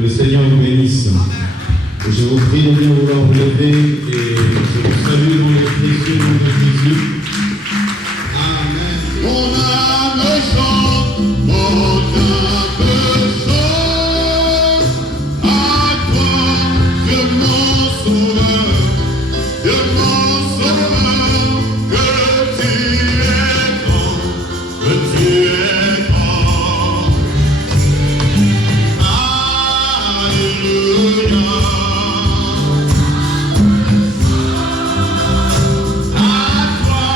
Que le Seigneur vous bénisse. Et je vous prie de bien vouloir vous lever et je vous salue dans le précieux nom de Jésus. Amen. Mon âme chante, mon âme chante, à toi, Dieu mon sauveur, que tu es grand, que tu es grand. Alléluia. À toi,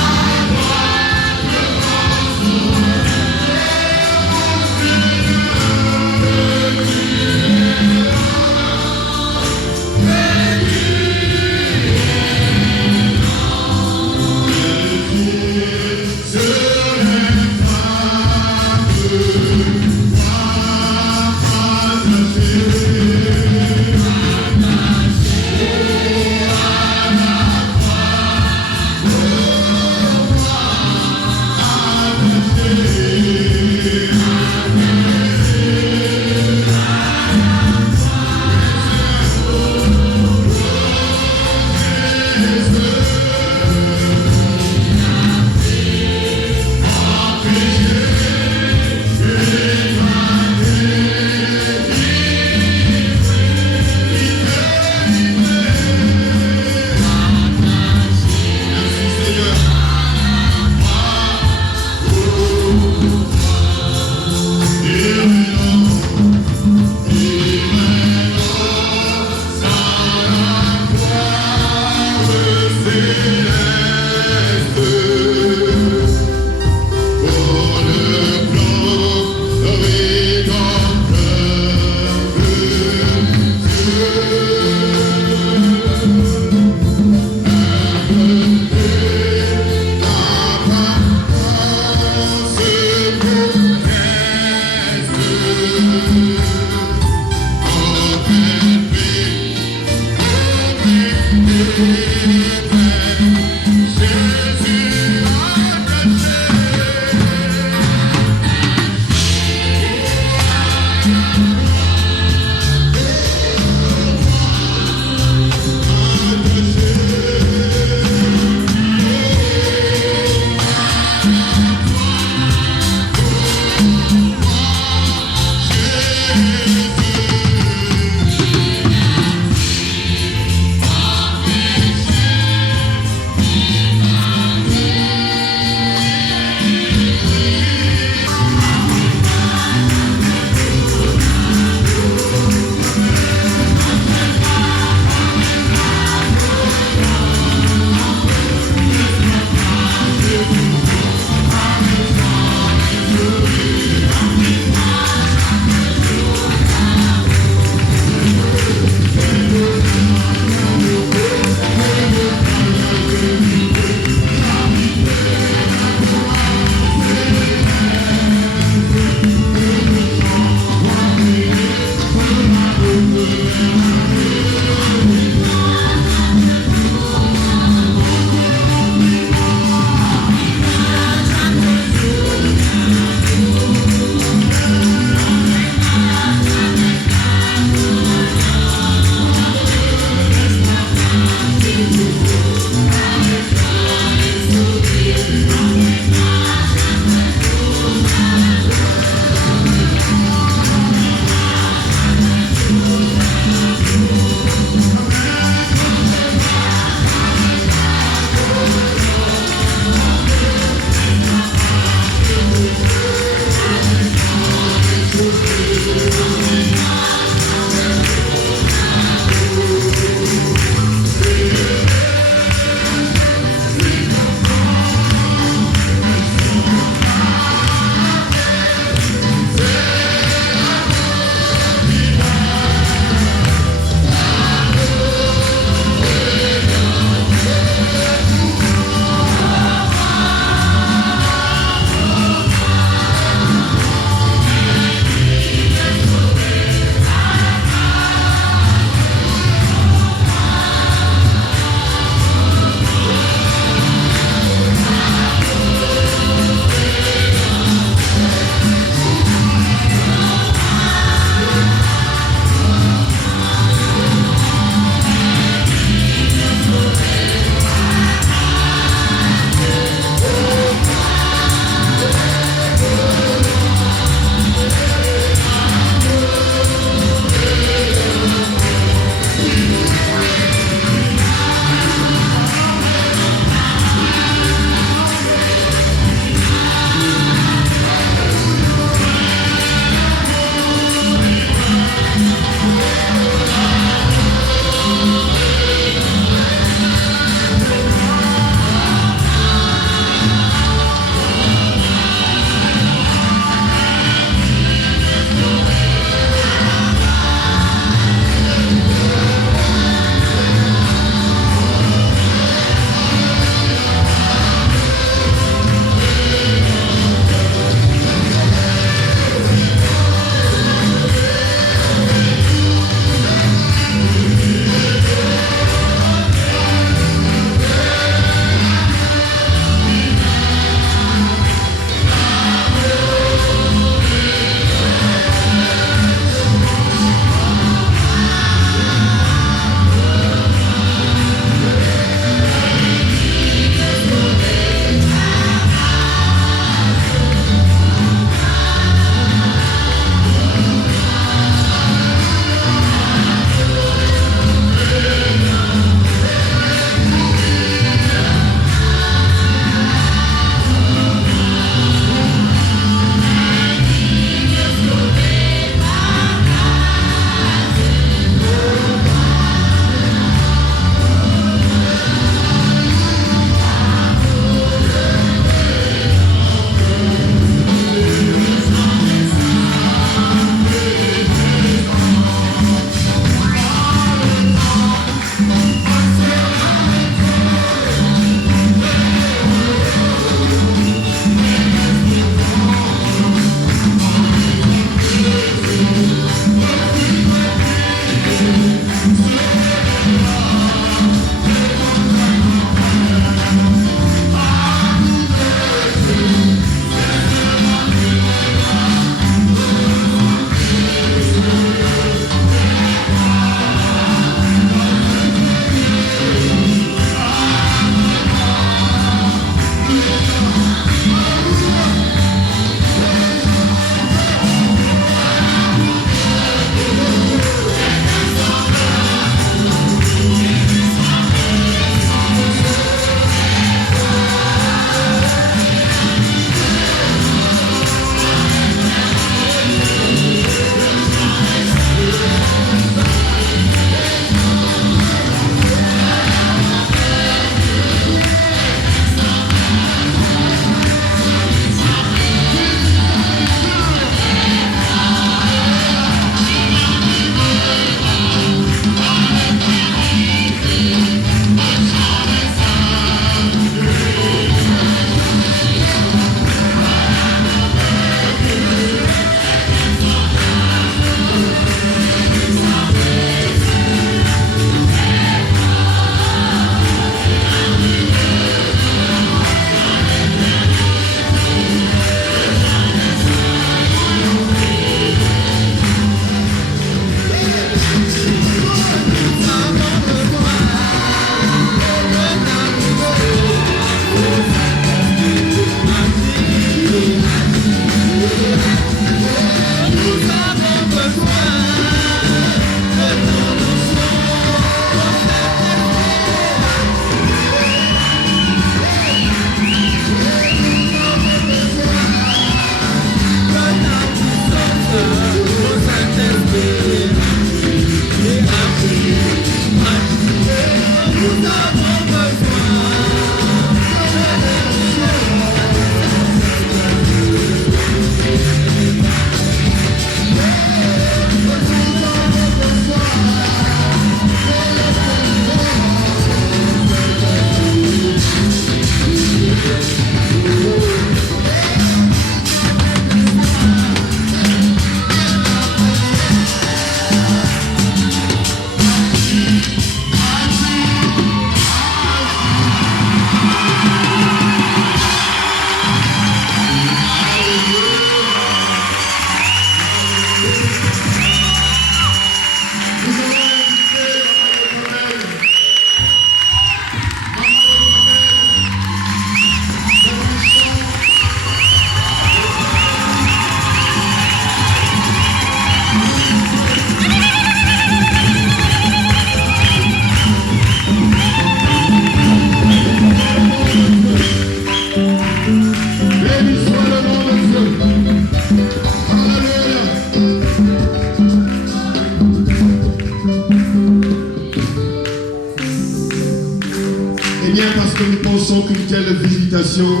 que nous pensons qu'une telle visitation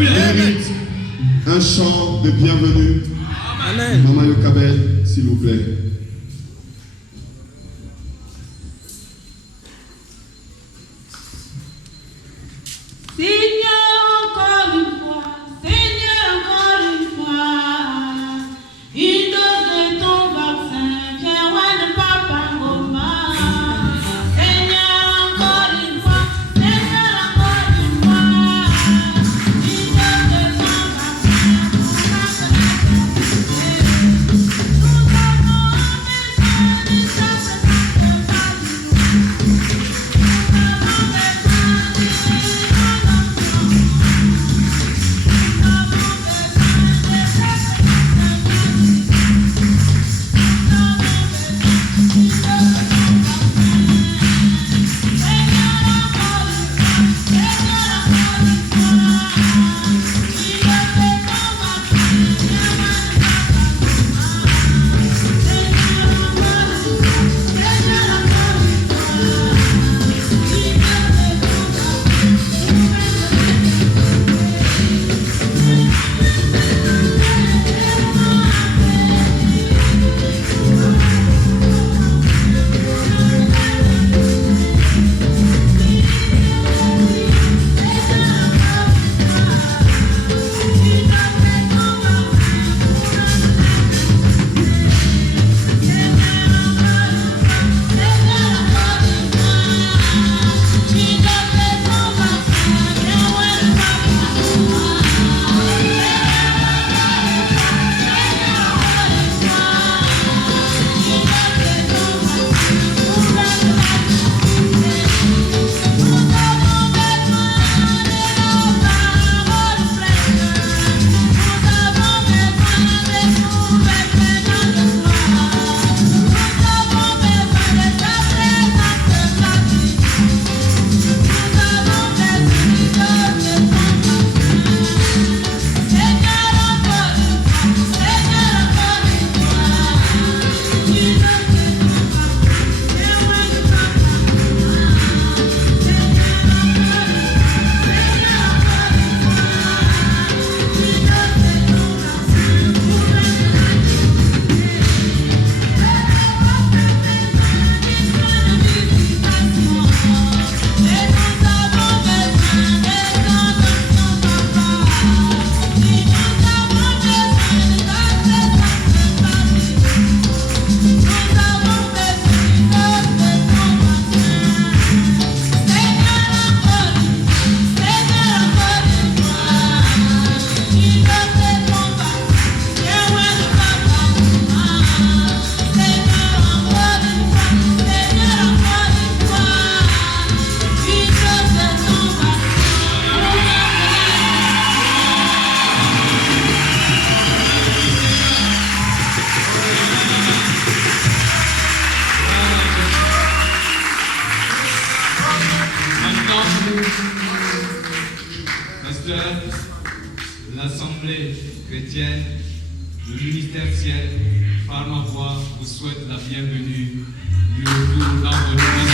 mérite un chant de bienvenue. Amen. Maman Yokabel, s'il vous plaît. Seigneur, encore une fois, Seigneur, encore une fois, une dose de ton vaccin, viens voir le papa Goma. Seigneur, encore une fois, Seigneur, encore une fois, une dose de ton vaccin, l'Assemblée chrétienne, le ministère ciel, par ma voix, vous souhaite la bienvenue du retour dans votre vie.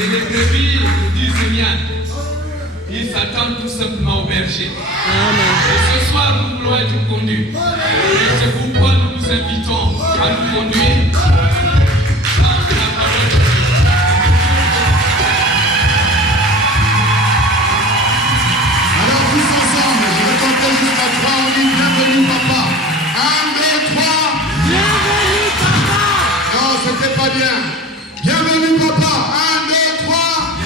Et les brebis disent rien. Ils s'attendent tout simplement au berger. Et ce soir, nous voulons être conduits. Et c'est pourquoi nous vous invitons à nous conduire dans la parole de Dieu. Alors tous ensemble, je vais compter jusqu'à 3, on dit bienvenue papa. 1, 2, 3. Bienvenue, papa. Non, c'était pas bien. Bienvenue papa. 1, 2, 3.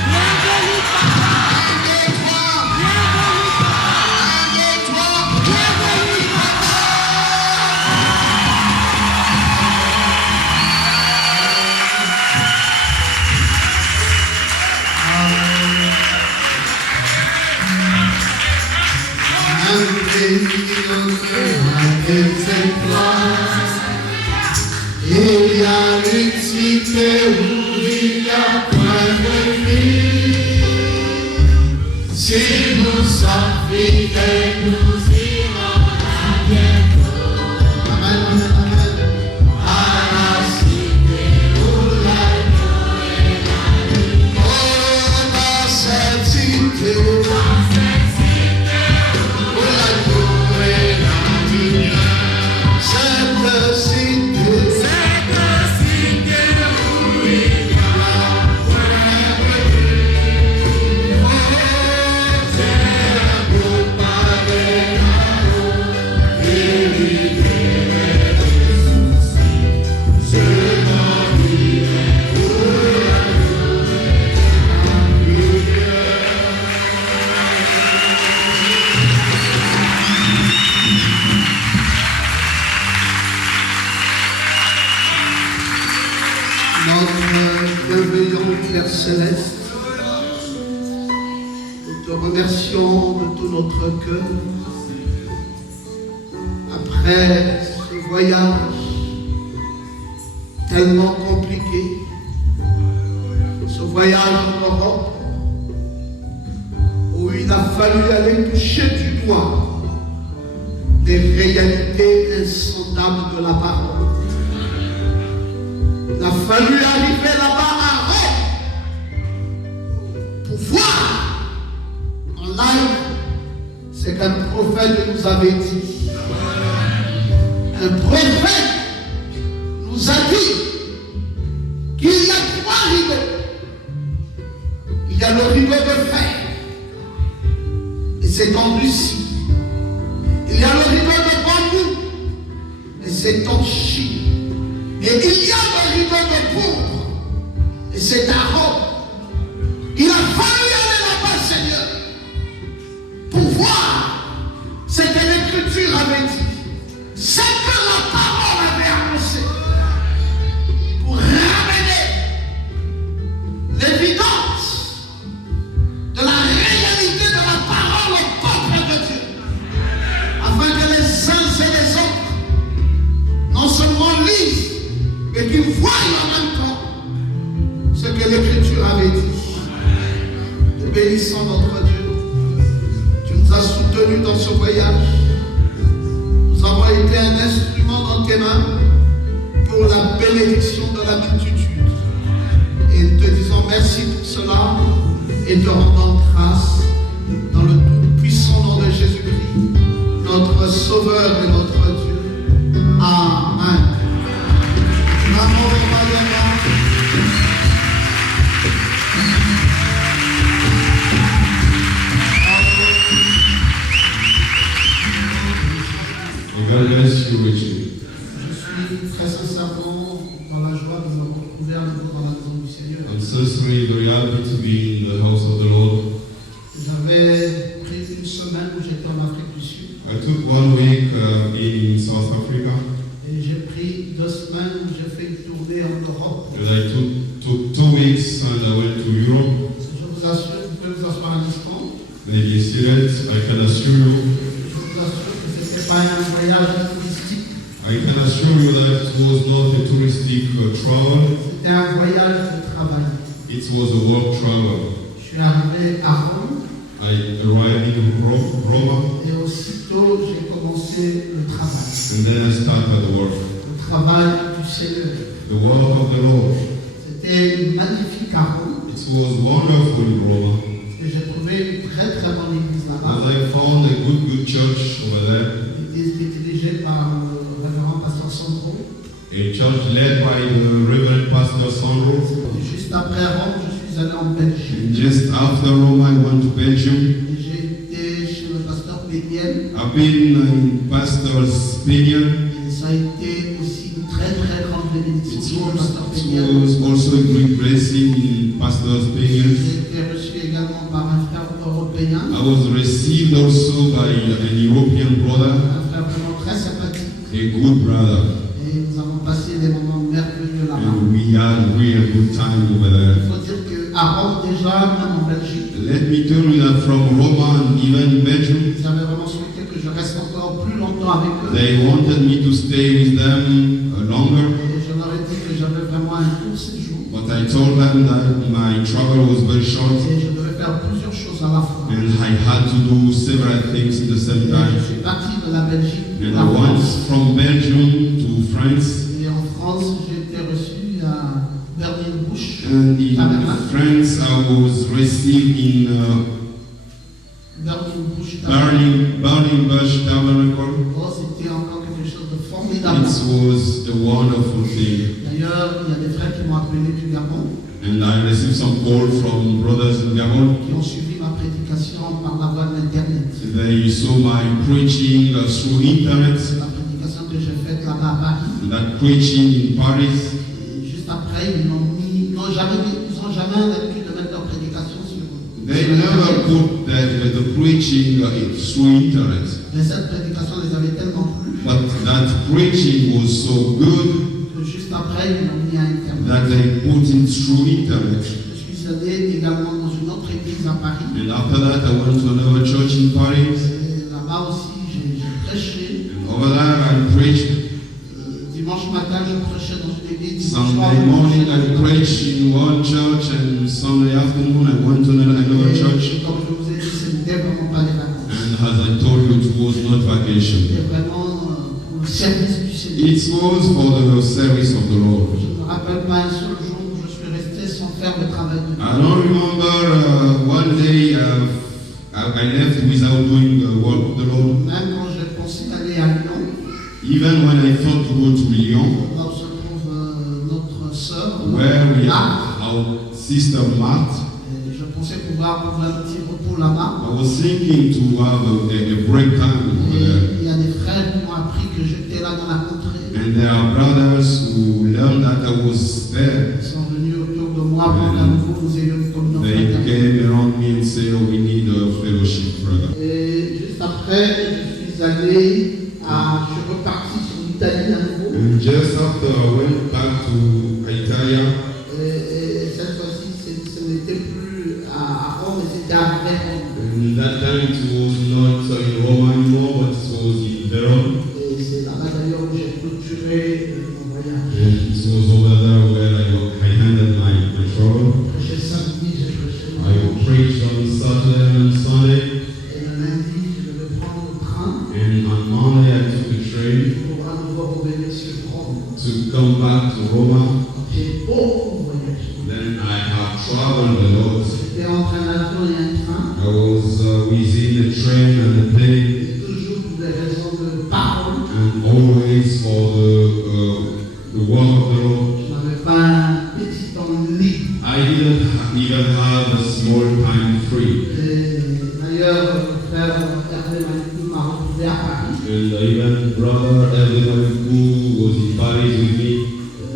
Bienvenue, papa. 1, 2, 3. Bienvenue, papa. 1, 2, 3. Bienvenue, papa. Seigneur, Père Céleste, nous te remercions de tout notre cœur. Après ce voyage tellement compliqué, ce voyage en Europe, où il a fallu aller toucher du doigt les réalités insondables de la parole. Il a fallu arriver là-bas à Rome pour voir en live ce qu'un prophète nous avait dit. Un prophète nous a dit qu'il y a 3 rideaux. Il y a le rideau de fer, et c'est en Russie. Il y a le rideau de bambou, et c'est en Chine. Et il y a le rideau de pourpre, et c'est à Rome. Il a fallu aller là-bas, Seigneur, pour voir ce que l'Écriture avait dit, ce que la parole avait annoncé, pour ramener l'évidence de la réalité de la parole au peuple de Dieu, afin que les uns et les autres non seulement lisent, mais qu'ils voient en même temps ce que l'Écriture avait dit. Nous bénissons notre Dieu. Tu nous as soutenus dans ce voyage. Nous avons été un instrument dans tes mains pour la bénédiction de la multitude. Et nous te disons merci pour cela et te rendons grâce dans le tout-puissant nom de Jésus-Christ, notre Sauveur et notre Dieu. Amen. God bless you richly. Je suis très sincèrement dans la joie de me retrouver à nouveau dans la maison du Seigneur. I'm certainly very happy to be in the house of the Lord. J'avais pris une semaine où j'étais en Afrique du Sud. I took 1 week in South Africa, Et j'ai pris 2 semaines où j'ai fait une tournée en Europe. and I took 2 weeks and I went to Europe. Je vous assure, vous pouvez vous asseoir un instant. Maybe students, I can assure you. Je vous assure que ce n'était pas un voyage touristique. I can assure you that it was not a touristic travel. C'était un voyage de travail. It was a work travel. Je suis arrivé à Rome I arrived in Roma, et aussitôt j'ai commencé le travail. and then I started work. Le travail du Seigneur. The work of the Lord. C'était magnifique à Rome. It was wonderful in Roma. Et j'ai trouvé une très très bonne église And là-bas. I found a good church over there. L'église qui est dirigée par le révérend pasteur Sandro. A church led by the Reverend Pastor Sandro. Et juste après Rome, je suis allé en Belgique. And just after Roma, I went to Belgium. Et j'ai été chez le pasteur Péniel. I've been in Pastor's Pinion. Et ça a été aussi une très très grande bénédiction pour le pasteur It Péniel. was also a great blessing in Pastor's Pinion. J'ai été reçu également par un frère européen. I was received also by an European brother, Un frère vraiment très sympathique. a good brother. Et nous avons passé des moments merveilleux là-bas. And we had really a good time over Il there. faut dire qu'à Rome déjà, même en Belgique, Let me tell you that from Roma and even Belgium, ils avaient vraiment souhaité que je reste encore plus longtemps avec eux. they wanted me to stay with them longer. Et je leur ai dit que j'avais vraiment un court séjour. But I told them that my travel was very short Et je devais faire plusieurs choses à la fois. and I had to do do several things at the same Je time. suis parti de la Belgique And à I went France. from Belgium to France. Et en France, j'ai été reçu à Berlin-Busch. And in France, I was received in Berlin-Busch. Berlin-Busch Tabernacle. Oh, c'était encore quelque chose de It formidable. was a wonderful thing. D'ailleurs, il y a des frères qui m'ont appelé du Gabon, And I received some call from brothers in Gabon. qui ont suivi ma prédication par la voie de l'Internet. They saw my preaching through internet, La prédication que j'ai faite là-bas à Paris. that preaching in Paris. Et juste après, ils n'ont jamais l'habitude de mettre leur prédication sur They sur never Internet. put the preaching through internet. Mais cette prédication les avait tellement plu But that preaching was so good que juste après, ils l'ont mis à Internet. that they put it through internet. Je suis allé également dans une autre église à Paris. And after that, I went to another church in Paris. Et là-bas aussi, j'ai prêché. And over there, I preached. Dimanche matin, je prêchais dans une église. Dimanche soir, Sunday je morning, prêchais I dans une autre preached in one church, and Sunday afternoon, I went to another église. church. Et comme je vous ai dit, ce n'était vraiment pas les vacances. And as I told you, it was not vacation. C'était vraiment pour le service du Seigneur. It was for the service of the Lord. Je ne me rappelle pas un seul jour où je suis resté sans faire le travail de Dieu. I don't remember one day I left without doing the work of the Lord. Même quand j'ai pensé aller à Lyon, Even when I thought to go to Lyon, là où se trouve notre sœur, where we Marthe, have our sister Marthe, et je pensais pouvoir prendre un petit repos là-bas. I was thinking to have a break time over Et there. il y a des frères qui m'ont appris que j'étais là dans la contrée. And there are brothers who learned that I was there. Ils sont venus autour de moi pour qu'à nouveau nous ayons une communion They fraternelle. came around me and said, oh, we need a fellowship, brother. Et juste après, je suis reparti sur l'Italie à nouveau. And just after I went back to Italia, Et cette fois-ci, ce n'était plus à Rome, mais c'était à Vérone. and that time it was not in Rome anymore, but it was in Verona. Et c'est là-bas d'ailleurs où j'ai clôturé mon voyage. And it was over there where I handed my travel. J'ai prêché samedi, j'ai prêché I preached on Saturday and Sunday, et le lundi, je devais prendre le train and on Monday I took a train pour à nouveau revenir sur Rome. to come back to Roma. J'ai beaucoup voyagé. Then I have traveled a lot. J'étais entre un avion et un train, I was within the train and the plane, et toujours pour des raisons de parole. and always for the work of the Lord. Je n'avais pas un petit temps libre. I didn't even have a small time free. Et d'ailleurs, le frère Hervé Manicou m'a retrouvé à Paris. And even brother everyone who was in Paris with me,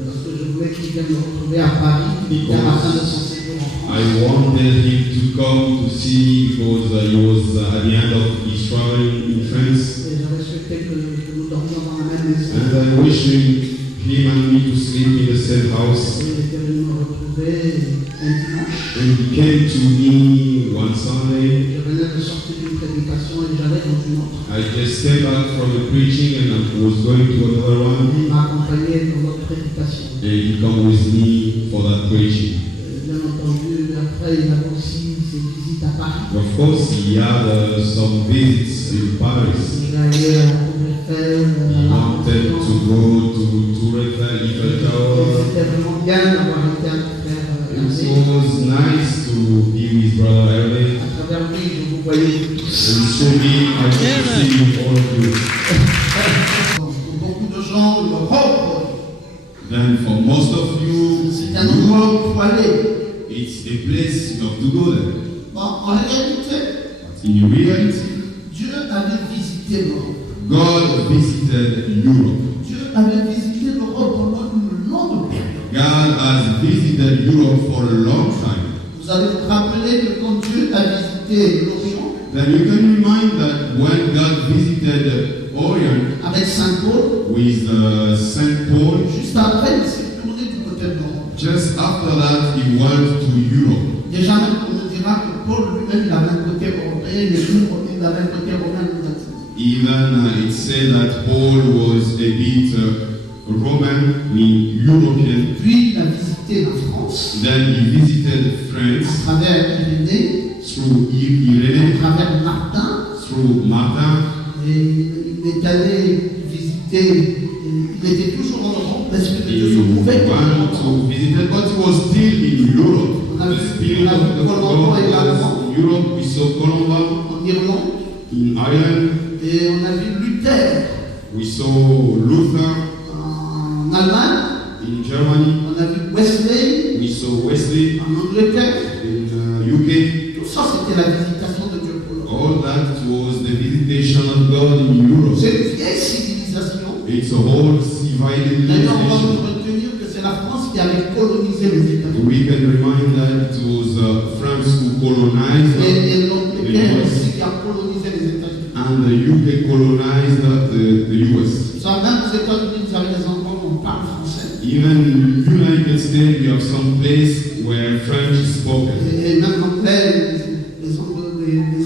Parce que je voulais qu'il vienne me retrouver à Paris à la fin de son séjour en France. I wanted him to come to see because he was at the end of his traveling in France. Et j'aurais souhaité que nous dormions dans la même maison. And I wished him and me to sleep in the same house. Et il était venu me retrouver un dimanche. And he came to me one Sunday. Je venais de sortir d'une prédication et j'allais dans une autre. I just came back from the preaching and I was going to another one. Il m'a accompagné dans notre prédication. And he come with me for that preaching. Bien entendu, après, il avait aussi ses visites à Paris. Of course, he had some visits in Paris. Il allait à la Tour Eiffel, He à la wanted to go to Tour Eiffel Tower. C'était vraiment bien d'avoir été avec frère It Hervé. was nice to be with Brother Hervé. À travers lui, je vous voyais And tous. through me, I could see you all of you. Pour beaucoup de gens, l'Europe, Then for most of you, c'est un endroit où il faut aller. it's a place you have to go there. Bon, en réalité, But in reality, Dieu avait visité l'Europe. God visited Europe. Dieu avait visité l'Europe pendant une longue période. God has visited Europe for a long time. Vous allez vous rappeler que quand Dieu a visité l'Orient Then you can remind that when God visited Orient avec Saint Paul, with Saint Paul, juste après, il s'est tourné du côté de l'Europe. just after that he went to Europe. Déjà, même, on nous dira que Paul lui-même, il avait un côté européen, il avait un côté romain. Even it said that Paul was a bit Roman, mean European. Puis, il a visité la France Then he visited à France travers Irénée, through à Irene, travers Martin, Martin. Et il est allé visiter, il était toujours en Europe, parce que Dieu se He pouvait. went to visit, but he was still in Europe. The Spirit of God was in Europe. We saw Colomba En Irlande, in Ireland. et on a vu Luther We saw Luther en Allemagne, in Germany. on a vu Wesley We saw Wesley en Angleterre. in UK. Tout ça, c'était la visitation de Dieu pour l'homme. All that was the visitation of God in Europe. C'est une vieille civilisation. It's a whole D'ailleurs, on va civilization. nous retenir que c'est la France qui avait colonisé les États-Unis. We can remind that it was France who colonized Et l'Angleterre the US, aussi qui a colonisé les États-Unis. and the UK colonized the US. Ça, même aux États-Unis, vous avez des endroits où on parle français. Even in the United States, you have some place where French is spoken. Et même l'anglais, les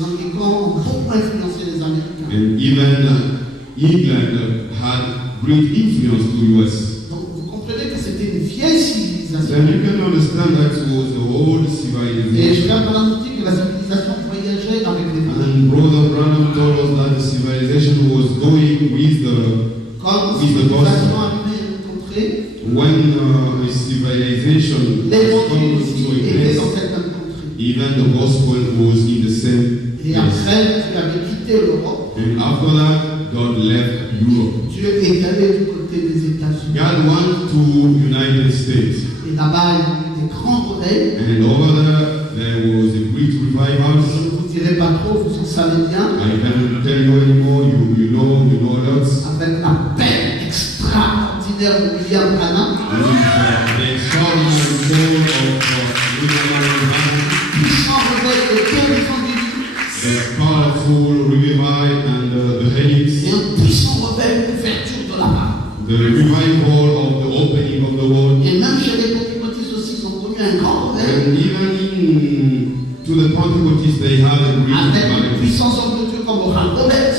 Anglicans ont beaucoup influencé les Américains. And even England had great influence to the US. Donc vous comprenez que c'était une vieille civilisation. Then you can understand that it was the old Et civilization. Frère Branham nous dit que la civilisation voyageait avec les vents. And Brother Branham told us that the civilization was going with the Quand with the civilisation gospel. arrivait à une contrée, When a civilization was coming l'évangile to aussi a était dans place, cette même contrée. even the gospel was in the same Et place. après, Dieu avait quitté l'Europe. And after that, God left Europe. Dieu est allé du côté des États-Unis. God went to United States. Et là-bas, il y a eu des grands réveils. And over there was a great revival. Je ne vous dirai pas trop, vous en savez bien. I cannot tell you anymore. You know lots. Avec la paix extraordinaire de William Branham. The extraordinary soul of William Branham, Puissant réveil de guérison du lit. the powerful revival and the healings, Et un puissant réveil d'ouverture de la parole. the revival of the opening of the world. Et même chez les Pentecôtistes aussi, ils ont connu un grand réveil. And even to the Pentecostals, they had a great Avec une revival. puissance homme de Dieu comme Oral Roberts,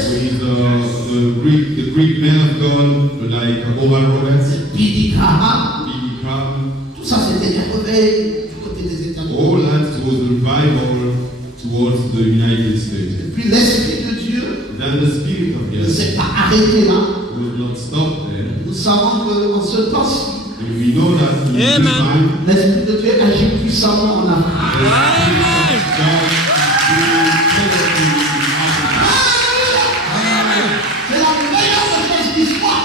With the Greek men of God like Oral Roberts, Billy Graham. Billy Graham. Tout ça, c'était des réveils du côté des États-Unis. All that was a revival towards the United States. Et puis l'Esprit de Dieu Then the Spirit of ne God s'est pas arrêté là. will not stop there. Nous savons qu'en ce temps-ci, And we know that in this Amen. time, l'Esprit de Dieu agit puissamment en Afrique. God is doing powerfully in Africa. C'est la meilleure des choses qui soit.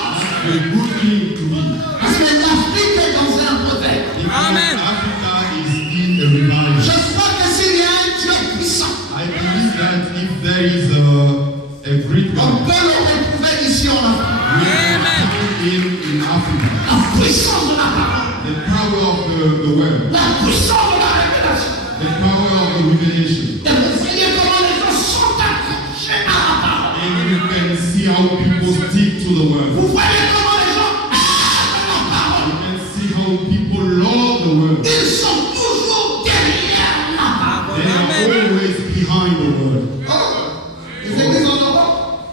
A good thing to me. Parce que l'Afrique est dans un réveil. Amen. Africa is in a revival. Je crois que s'il y a un Dieu puissant, I believe that if there is a great on God, peut le retrouver ici en Afrique. we can find him in Africa. La puissance de la parole, The power of the word, la puissance de la révélation. the power of the revelation. Et vous voyez comment les gens sont accrochés à la parole. And you can see how people stick to the word. Vous voyez comment les gens aiment la parole. You can see how people love the word. Ils sont toujours derrière la parole. They are always behind the word. Les églises en Europe,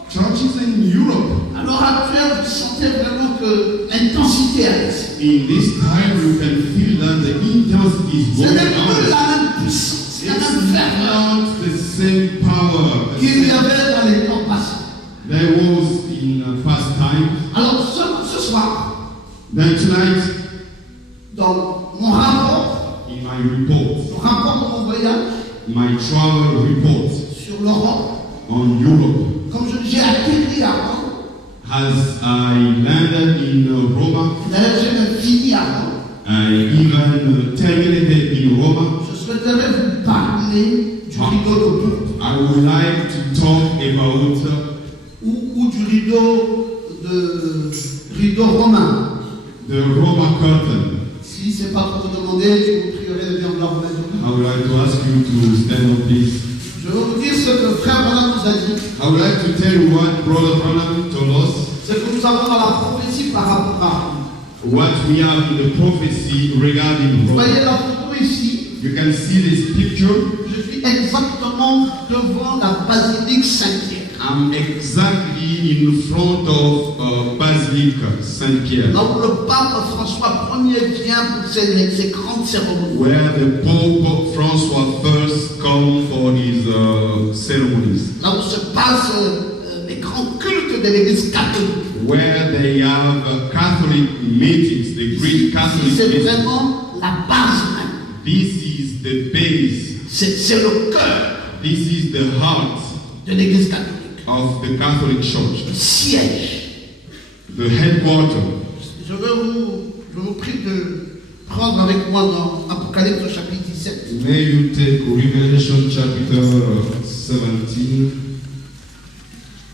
Churches in Europe, à l'heure actuelle, vous sentez vraiment que l'intensité a baissé. in this time, you can feel that the intensity is Ce going n'est plus down. la même puissance, la It's même ferveur not the same power the qu'il y same avait dans les temps passés. there was in past times. Alors ce soir, Then tonight, dans mon rapport, in my report, le rapport de mon voyage my travel report sur l'Europe, on Europe, comme j'ai atterri à Rome, as I landed in Roma, d'ailleurs j'ai même fini à Rome, I even terminated in Roma. je souhaiterais vous parler du rideau de Bourg I would like to talk about ou du rideau romain. the Roma curtain. Si ce n'est pas trop vous demander, je vous prierai de bien vouloir vous mettre debout. I would like to ask you to stand up, please. Je vais vous dire ce que frère Branham nous a dit. I would like to tell you what Brother Branham told us, C'est que nous avons dans la prophétie par rapport à Rome. what we have in the prophecy regarding Vous Rome. voyez la photo ici. You can see this picture. Je suis exactement devant la basilique Saint-Pierre. I'm exactly in front of Basilica Saint-Pierre, là où le pape François Ier vient pour ces grandes cérémonies. where the Pope Francois first come for his ceremonies, Là où se passent les grands cultes de l'Église catholique. where they have Catholic meetings, the great Catholic C'est meetings. vraiment la base même. This is the base, C'est le cœur this is the heart de l'Église catholique. of the Catholic Church, Le siège. the headquarters. Je vous prie de prendre avec moi dans Apocalypse au chapitre 17. May you take Revelation chapter 17,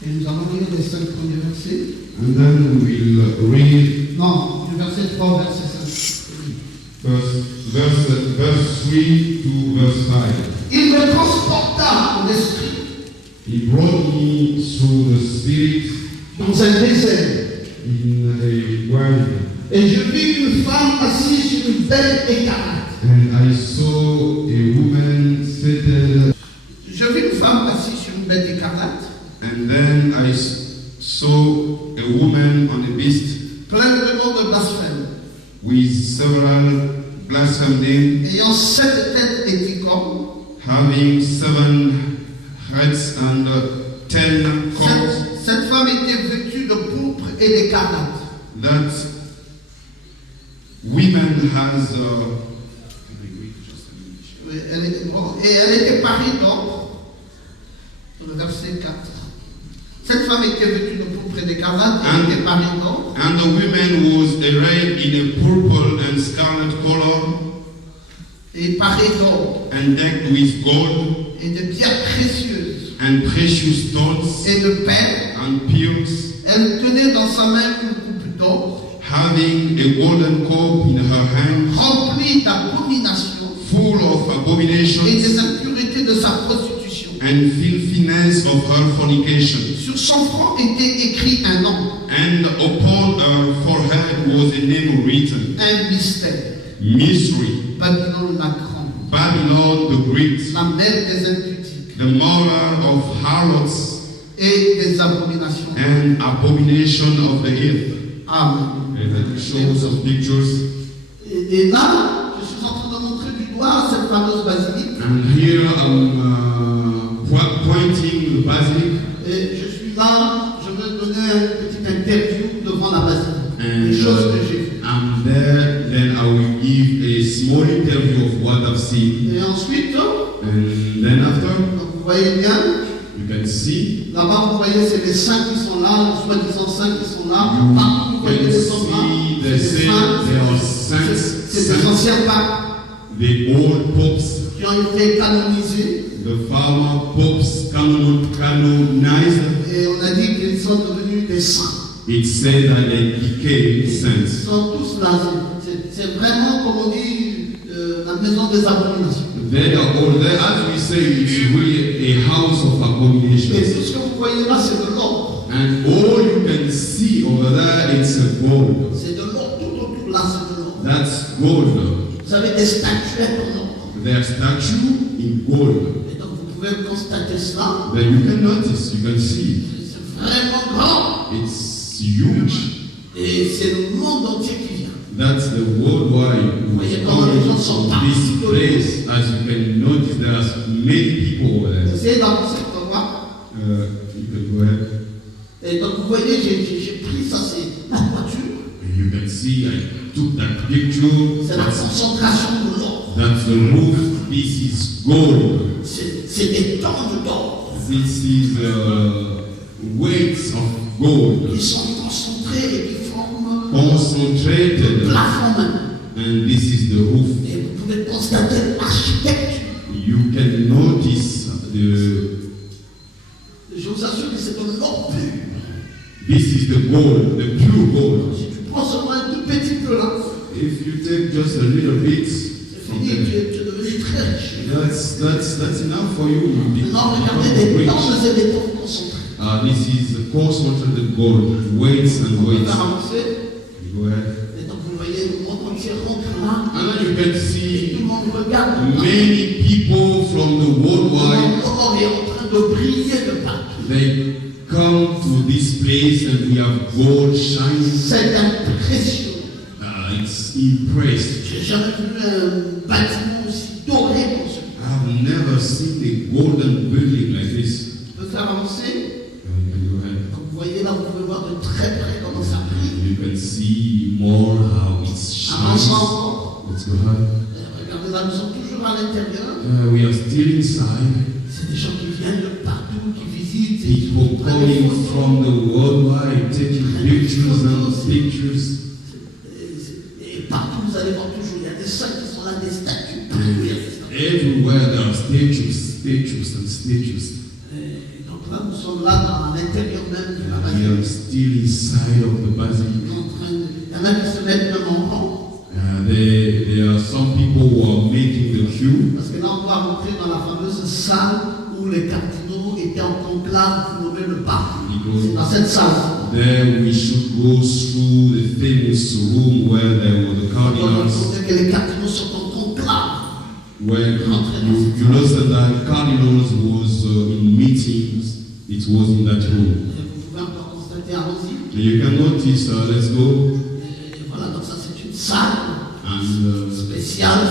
Et nous allons lire les 5 premiers versets. and then we'll read Non, du verset 3 au verset 5. verse 3 to verse 5. Il me transporta en esprit He brought me through the Spirit dans un désert. in a wilderness, Et je vis une femme assise sur une belle écarlate. and I saw a woman seated, Je vis une femme assise sur une belle écarlate, and then I saw a woman on a beast pleine vraiment de blasphème, with several blasphemy names, ayant 7 têtes et 10 cornes. having 7 heads and 10 corns. Cette femme était vêtue de pourpre et d'écarlate. That women has Et elle était parée d'or. Dans le verset 4. Cette femme était vêtue de pourpre et d'écarlate. Elle était parée d'or. and the woman was arrayed in a purple and scarlet color Et parée d'or. and decked with gold Et de pierres précieuses. and precious stones Et de perles. and pearls, Elle tenait dans sa main une coupe d'or. having a golden cup in her hand, Remplie d'abominations. full of Et abominations des impuretés de sa prostitution. and filthiness of her fornication. Sur son front était écrit un nom. And upon her forehead was a name written, Un mystère. Mystery, Babylone la grande. Babylon the Great, La mère des impudiques. the mother of harlots Et des abominations. and abomination of the earth. Amen. And that shows us pictures. Et là, je suis en train de montrer du doigt cette fameuse basilique. And here I'm pointing the basilic. Et je suis là, je veux donner une petite interview devant la basilique. And Les choses que j'ai vues. I'm there, then I will give a small interview of what I've seen. Et ensuite, And then after, donc vous voyez bien, you can see, là-bas vous voyez c'est les saints qui sont là, les soi-disant saints qui sont là. you Partout vous voyez can les soldats. see C'est the des saints, saints, there are saints, c'est des anciens papes the old popes, qui ont été canonisés. the former popes canonized. Et on a dit qu'ils sont devenus des saints. It said that they became Ils saints. sont tous là. C'est vraiment, comme on dit, la maison des abominations. They are all there. As we say, it's really a house of Et abominations. tout ce que vous voyez là, c'est de l'or. And all you can see over there, it's a gold. C'est de l'or, tout autour là, c'est de l'or. That's gold. Vous avez des statuettes en or. Their statue in gold. Et donc vous pouvez constater cela. Then you can notice, you can see. C'est vraiment grand. It's huge. Et c'est le monde entier qui vient. That's the worldwide who is coming to this place. As you can notice, there are many people over there. Essayez d'avancer pour voir. You can go ahead. Et donc vous voyez, j'ai pris ça, c'est la voiture. And you can see, I took that picture. C'est la concentration de l'or. That's the roof. This is gold. C'est des tonnes d'or This is weights of gold. qui sont concentrés et qui forment le Concentrated. plafond même. And this is the roof. Et vous pouvez constater l'architecture. You can notice the. Je vous assure que c'est de l'or pur. This is the gold, the pure gold. Si tu prends seulement un tout petit peu là, If you take just a little bit c'est from fini, tu the, es devenu très riche. that's enough for you. You Maintenant, become regardez des rich. tonnes et des tonnes concentrées. This is concentrated gold, weights and On weights. va avancer. Go ahead. Et donc vous voyez, le monde entier rentre là. And then you can Et tout see le monde regarde. many people from the worldwide. L'or est en train de briller de partout. They come to this place and we have gold shining. C'est impressionnant. It's impressed. J'ai jamais vu un bâtiment aussi doré comme celui. I've never seen a golden building like this. Je peux faire avancer. Go ahead. Comme vous voyez là, vous pouvez voir de très près comment ça brille. You can see more how it shines. Let's go ahead. Regardez là, nous sommes toujours à l'intérieur. We are still inside. C'est des gens qui viennent de partout, qui visitent. People coming from the worldwide, taking pictures and pictures. Et partout, vous allez voir toujours, il y a des saints qui sont là, des statues. Partout, il y a des statues. Everywhere there are statues and statues. Et donc là, nous sommes là dans l'intérieur même de la We are basilique. still inside of the basilica. Il y en a qui se mettent même en rang. There are some people who are making the queue. Parce que là, on doit rentrer dans la fameuse salle où les cardinaux étaient en conclave pour nommer le pape. C'est dans cette salle. There we should go through the famous room where there were the On doit cardinals. raconter que les cardinaux sont en conclave. When you listen that cardinals was in meetings, it was in that room. Et vous pouvez encore constater, allons-y. And you can notice, let's go. Et voilà, donc ça c'est une salle And spéciale.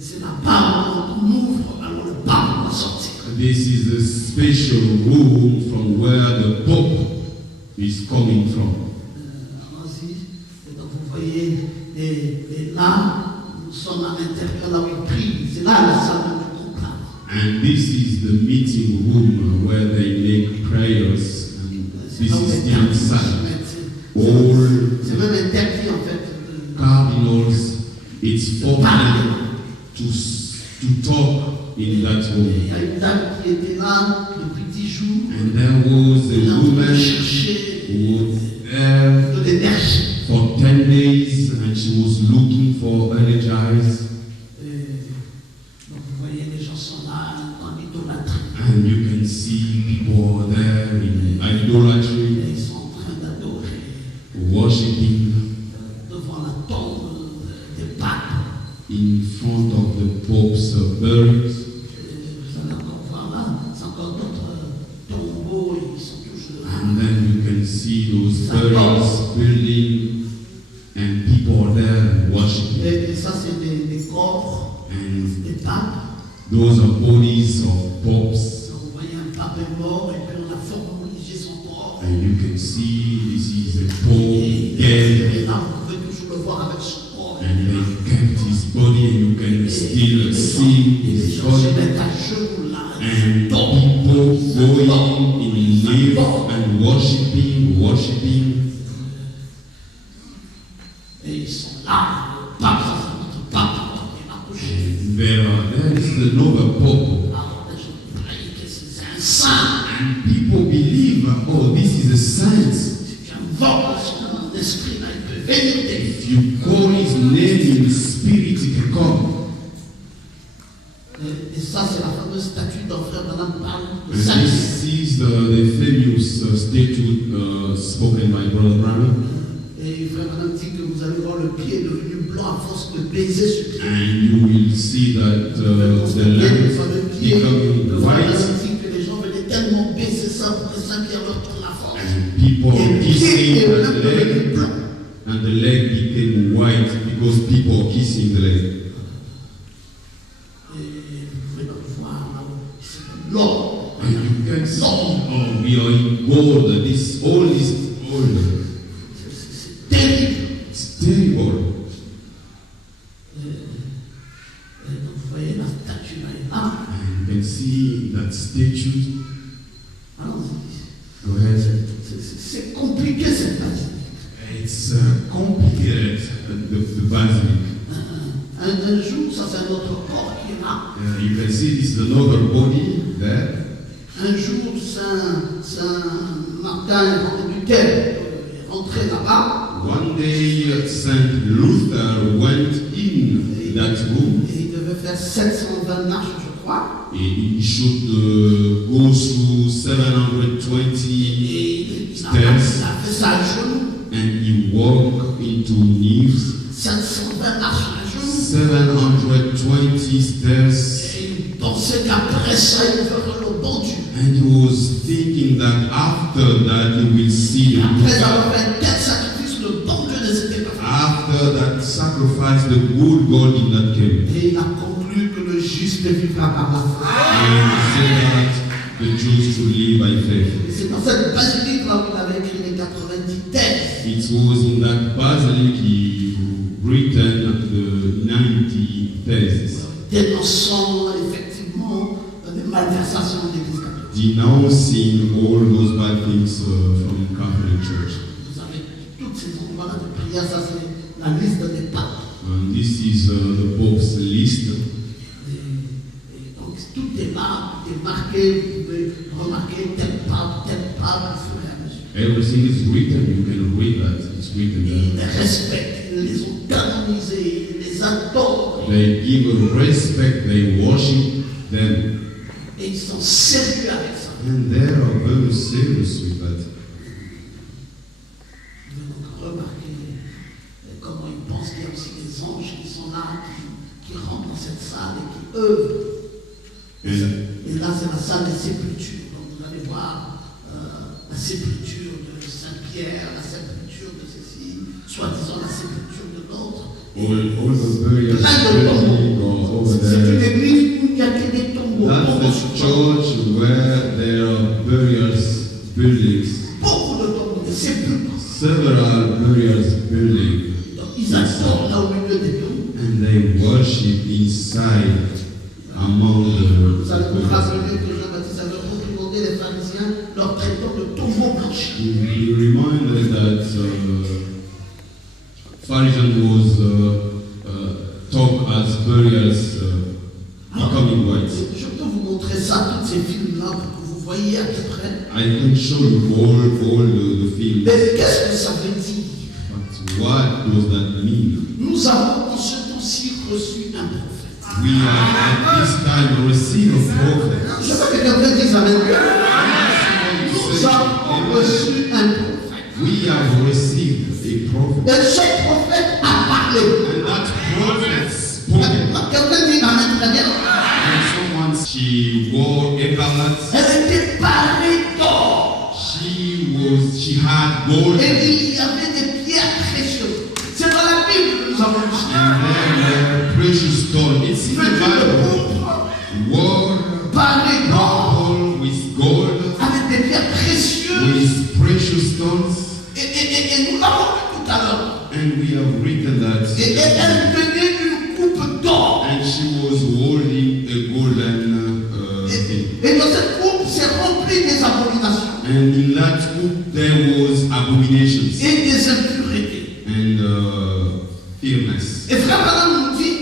C'est la barre où on ouvre, alors le pape va sortir. this is a special room from where the Pope is coming from. Allons-y. Et donc vous voyez, et là, nous sommes à l'intérieur, là où il prie. C'est là la salle du conclave. And this is the meeting room where they make prayers. And this is still inside. All C'est même interdit en fait. cardinals, it's forbidden to talk in that Il room. y a une dame qui était là depuis 10 jours. And there was Elle a a woman cherché who was there de l'énergie. for 10 days and she was looking for energize. Donc vous voyez, les gens sont là dans l'idolâtrie. And you can see people there in idolatry, Et ils sont en train d'adorer worshipping devant la tombe des papes. in front of the Pope's burial. Vous allez encore voir là, c'est encore d'autres tombeaux, ils sont toujours là. And then you can see those burials building and people are there worshiping. Et ça, c'est des corps And des papes. those are bodies of popes. Vous voyez, un pape est mort et puis on a formalisé son corps. And you can see this is a pope Et dead. là, vous pouvez toujours le voir avec son corps. And they kept his body and you can still see Et les his gens se body. mettent à genoux là. And people going in live and worshiping. Et ils sont là. Le pape, ça c'est notre pape. Il a couché. And there is another pope. Alors les gens prient que c'est un saint. And people believe, oh, this is a saint. Si tu invoques son esprit, là, il peut venir t'aider. If you call his name in spirit, he can come. Et ça, c'est la fameuse statue dont Frère Branham parle. And this is the famous statue spoken by Brother Branham. Et Frère Branham dit que vous allez voir le pied devenu blanc à force de baiser ce pied. And you will see that the leg becoming Frère white. Branham dit que les gens venaient tellement baiser ça pour que ça pierre leur tourne la force. And people Et kissing pied the devenu leg. blanc. And the leg became white because people are kissing the leg. Et vous pouvez donc voir là où c'est de l'or. And you can see, oh, we are in gold. All this gold. C'est terrible. It's terrible. Et donc vous voyez la statue là est là. And you can see that statue. Allons-y. Go ahead. C'est compliqué cette basilique. It's complicated, the basilic. Un jour, ça c'est un autre corps qui est là. You can see this is another body there. Un jour, Saint Martin Luther est rentré là-bas. One day, Saint Luther went in that room. Et il devait faire 720 marches, je crois. He should go through 720 Et il a stairs, fait ça à genoux. and he walked into knees. 720 marches à genoux. 720 stairs. Et il pensait qu'après ça, il verrait le bon Dieu. And he was thinking that after that he will see the good Après God. avoir fait un tel sacrifice, le bon Dieu ne s'était pas fait. After that sacrifice, the good God did not come. Et il a conclu que le juste vivra par la foi. And he said that the Jews should live by faith. Et c'est dans cette basilique-là où il avait écrit les 90 thèses. It was in that basilic he written the 90 theses, Dénonçant effectivement des malversations de l'Église catholique. denouncing all those bad things from Catholic Church. Vous avez toutes ces endroits-là de prière, ça c'est la liste des papes. And this is the Pope's list. Et donc tout est là, tout est marqué, vous pouvez remarquer tel pape, au fur et à mesure. Everything is written. You can read that. It's written Ils there. les respectent, ils les ont canonisés, ils les adorent. They give respect. They worship them, Et ils sont sérieux avec ça. and they are very serious with that. Vous pouvez donc remarquer comment ils pensent qu'il y a aussi des anges qui sont là, qui rentrent dans cette salle et qui œuvrent. Et là, c'est la salle des sépultures. Donc, vous allez voir la sépulture de Saint-Pierre, la sépulture de ceci, soi-disant la sépulture de l'autre. All the burial Plein de building tombeaux. over C'est une there. église où il n'y a que des tombeaux. That's the church where there are burial buildings, Beaucoup de tombeaux, des sépulcres. several burial buildings, Donc, ils adorent là au milieu des tombes. and they worship inside among Vous allez vous the. rappeler que Jean-Baptiste avait reprimandé les pharisiens leur traitant de tombeaux blanchis. You reminded that Pharisee was talk as burials becoming white. Je peux vous montrer ça, tous ces films-là, pour que vous voyez à peu près. I can show you all the films. Mais qu'est-ce que ça veut dire? But what does that mean? Nous avons en ce temps-ci reçu un prophète. We have at this time received a prophet. Je veux que quelqu'un dise Amen. Nous avons reçu un prophète. We have received a prophet. Et ce prophète a parlé. And that prophet spoke. Quelqu'un dit Amen très bien. And someone, she wore écarlate. Elle était parée d'or. She had gold. Et il y avait des pierres précieuses. C'est dans la Bible que nous avons lu. And there were precious stones. It's in the Bible. Wore Parée d'or. purple with gold, Avec des pierres précieuses. with precious stones. Et nous l'avons vu tout à l'heure. And we have written that. Et elle tenait une coupe d'or. And she was holding a golden thing. Et dans cette coupe, c'est rempli des abominations And in that book there was abominations et des impuretés. and fearness. Et frère Branham nous dit,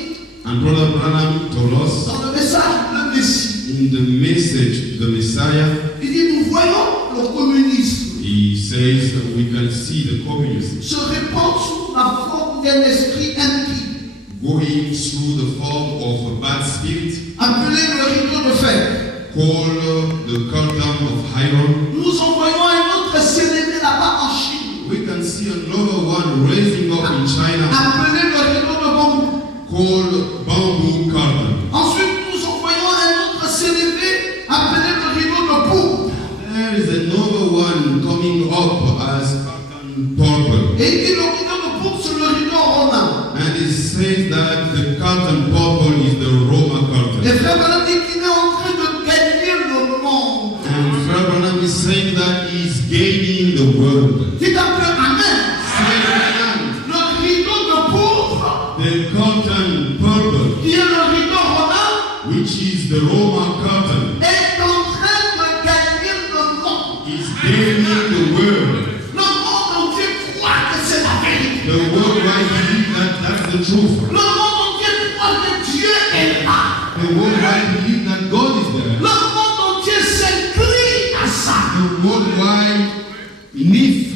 And Brother Branham told us dans le message, le Messie, in the message, the Messiah, il dit, nous voyons le communisme he says that we can see the communism se répand sous la forme d'un esprit impie, going through the form of a bad spirit, appelé le rideau de fer. called the curtain of iron. Nous en voyons un autre s'élever là-bas en Chine, We can see another one raising up in China, appelé le rideau de bambou. called bamboo curtain. Ensuite, nous en voyons un autre s'élever, appelé le rideau de pourpre. There is another one coming up as curtain purple. Et il dit, le rideau de pourpre, c'est le rideau romain. And it says that the curtain purple is the Roman Et curtain. frère Branham dit qu'il est en train de gagner le monde. And Frère Branham is saying that he's gaining the world. Dites un peu Amen. Say amen. Le rideau de pourpre, The curtain purple, qui est le rideau romain, which is the Roman curtain, est en train de gagner le monde. is gaining the world. Le monde entier croit que c'est la vérité. The world right believe that that's the truth. Le monde entier croit que Dieu est là. The world right believe that God is there. Le monde entier s'incline à ça. The world wide beneath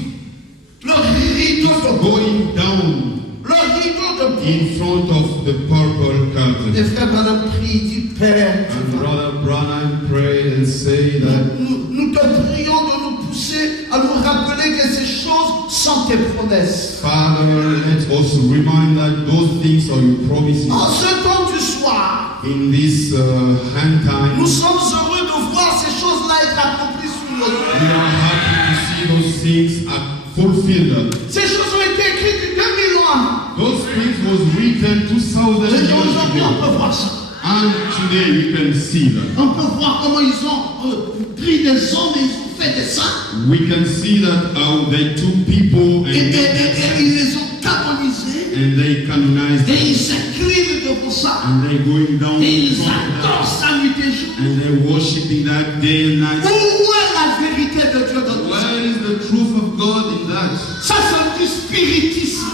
Le rideau de pourpre. going down Le rideau de pourpre. in front of the purple Et curtain. frère Branham prie, dit Père, And Brother Branham prayed and say that nous te prions de nous pousser à nous rappeler que ces choses sont tes promesses. Father, let us remind that those things are your promises. En ce temps du soir, in this hand time. Nous sommes heureux de voir ces choses-là être accomplies sous nos yeux. We are happy to see those things are fulfilled. Ces choses ont été écrites 2000 ans. Those things was written 2000 Et years aujourd'hui, on ago. peut voir ça. And today we can see that. On peut voir comment ils ont pris des hommes et ils ont fait des saints. We can see that they took people Et and ils les ont canonisés. they canonized Et them. ils s'inclinent devant ça. And they going down Et ils front of adorent that. ça nuit et jour. And they worshiping that day and night. Où est la vérité de Dieu dans tout ça? Where is the truth of God in that? Ça, c'est du spiritisme.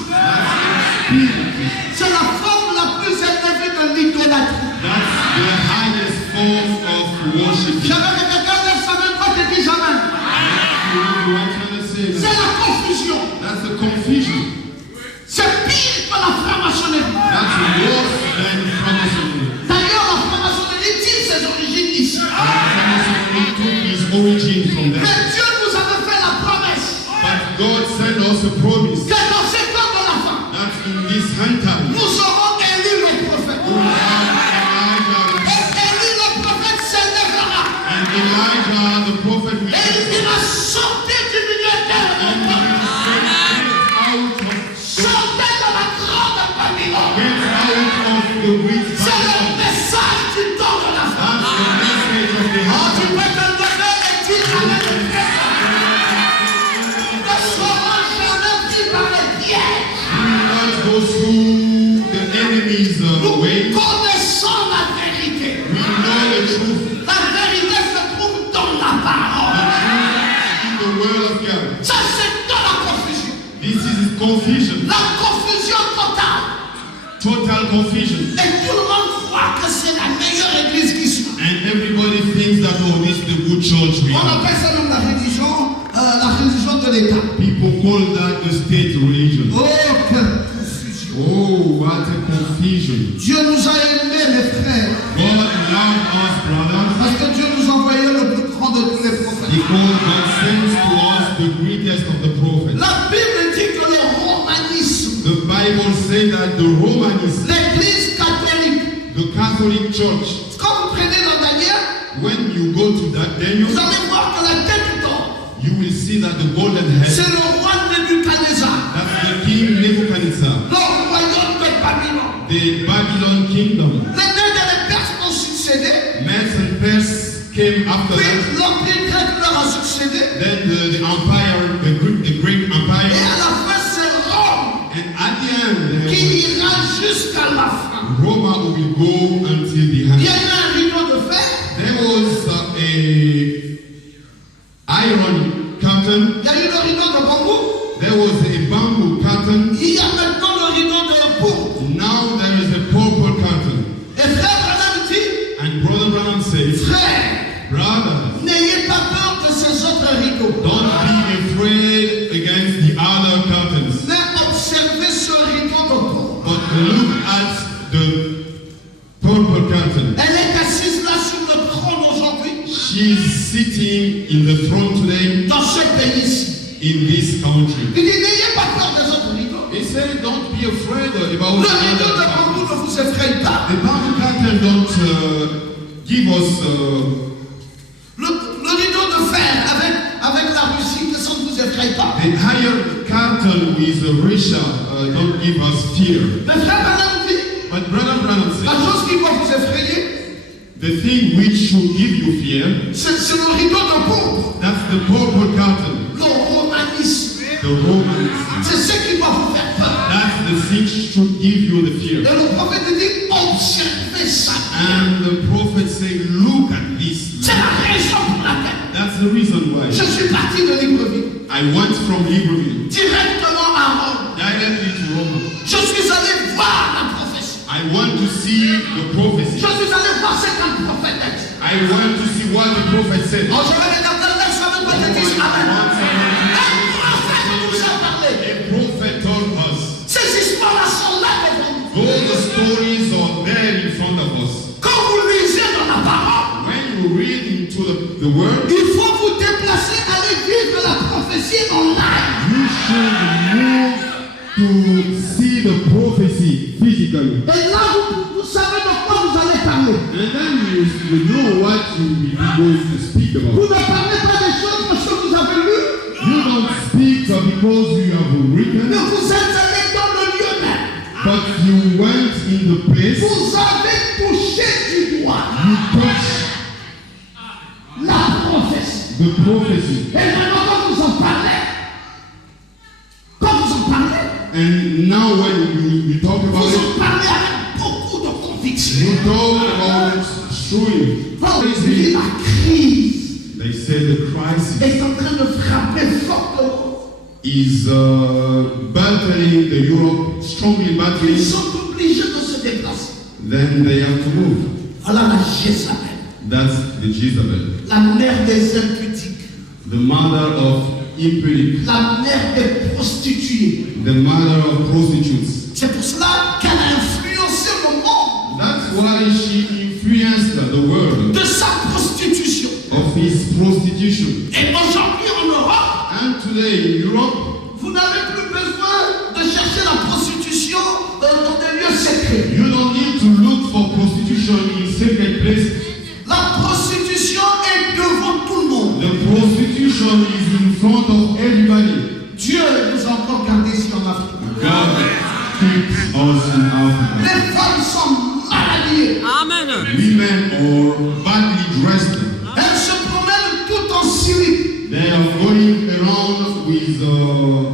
C'est la forme la plus élevée de l'idolâtrie. That's the highest form of worship. J'avais que quelqu'un ne savait pas te dire jamais. C'est la confusion. That's the confusion. C'est pire que la franc-maçonnerie. That's worse than Freemasonry. D'ailleurs, la franc-maçonnerie tire ses origines ici. Freemasonry took its origin from there. Mais Dieu nous avait fait la promesse But God sent us a promise que dans ces temps de la fin, that in this hand time, nous aurons élu le prophète. we have Elijah. Et élu le prophète s'élèvera. And Elijah, the prophet, will Et il ira sortir du milieu d'elle. Sortir de la grande Babylone. the great C'est le Babylon. message du temps de la fin. That's the message of the Oh, heart. tu peux te lever et dire avec le frère. Ne serons jamais pris par les pièges. We will not go through the enemy's Nous way. connaissons la vérité. We know the truth. La vérité se trouve dans la parole. In the word of God. Ça, c'est dans la confusion. This is confusion. La confusion totale. Total confusion. Et tout le monde croit que c'est la meilleure église qui soit. And everybody thinks that, oh, this is the good church we On have. appelle ça même la religion de l'État. People call that the state religion. Oh, quelle confusion. Oh, what a confusion. Dieu nous a aimés, les frères. God loved us, brothers, Parce que Dieu nous envoyait le plus grand de tous les prophètes. because God sends to us the greatest of the prophets. La Bible dit que le romanisme, The Bible says that the Romanism, l'église catholique, the Catholic Church, quand vous prenez dans Daniel, when you go to that Daniel, vous allez voir que la tête d'or, you will see that the golden c'est head, le roi Nebuchadnezzar, that's the king Nebuchadnezzar, le royaume de Babylone. the Babylon kingdom. Les Mèdes et les Perses ont succédé, Medes and Perse came after puis that. l'empire grec leur a succédé, Then the empire, the Greek et empire, à la fin c'est Rome and at the end, qui ira jusqu'à la fin. Roma will go until the Il y end. a eu un rideau de fer, There was a iron curtain. il y a eu le rideau de bambou, There was a bamboo curtain. il y a maintenant le rideau de pourpre. Now there is a purple curtain. Et frère Branham dit, And Brother Branham says, frère, brothers, n'ayez pas peur de ces autres rideaux. don't be afraid against the other curtains, Mais observez ce rideau de pourpre. but look at the purple curtain. Elle est assise là sur le trône aujourd'hui, She's sitting in the throne today dans ce pays-ci. in this country. Il dit, n'ayez pas peur des autres rideaux. He said, don't be afraid about Le the rideau de other bambou curtains. ne vous effraie pas. The bamboo curtain don't give us Le rideau de fer avec la Russie, que ça ne vous effraie pas. the higher curtain with Russia don't give us fear. Mais frère Branham dit, But Brother Branham la said, chose qui doit vous effrayer, the thing which should give you fear, c'est le rideau de pourpre, that's the purple curtain, le romanisme. the Romans. C'est ce qui doit vous faire peur. That's the thing should give you the fear. Et le prophète dit, observez ça. And the prophet said, look at this. C'est la raison pour laquelle That's the reason why je suis parti de Libreville, I went from Libreville directement à Rome. directly to Rome. Je suis allé voir la prophétie. I want to see the prophecy. Je suis allé voir ce qu'un prophète a dit. I want to see what the prophet said. Oh, je vais regarder la semaine pas te dire Amen. Un prophète nous a parlé. A prophet told us. Ces histoires-là sont là devant nous. All the stories are there in front of us. Quand vous lisez dans la parole, When you read into the word, il faut vous déplacer, aller vivre la prophétie en live. you should move to see the prophecy physically. Et là, vous savez de quoi vous allez parler. going to speak Vous about. ne parlez pas des choses parce que vous avez lu, You don't speak because you have mais written, vous êtes allé dans le lieu même. but you went in the place, Vous avez touché du doigt you touched la prophétie. the prophecy. Et maintenant, quand vous en parlez, And now when you talk about vous it, en parlez avec beaucoup de conviction. you talk about it truly. Quand vous dites la crise They said the crisis est en train de frapper fortement, is battling the Europe, strongly ils battling, sont obligés de se déplacer. then they have to move. Voilà la Jézabel, That's the Jezebel, la mère des impudiques, the mother of impudent, la mère des prostituées. the mother of prostitutes. C'est pour cela qu'elle a influencé le monde That's why she influenced the world de sa prostitution. of his prostitution. Et aujourd'hui en Europe, And today in Europe, vous n'avez plus besoin de chercher la prostitution dans des lieux secrets. you don't need to look for prostitution in secret places. La prostitution est devant tout le monde. The prostitution is in front of everybody. Dieu nous a encore gardés ici en Afrique. God keeps us in Africa. Les femmes sont mal habillées. Women are badly dressed. Elles se promènent toutes en slip. They are going around with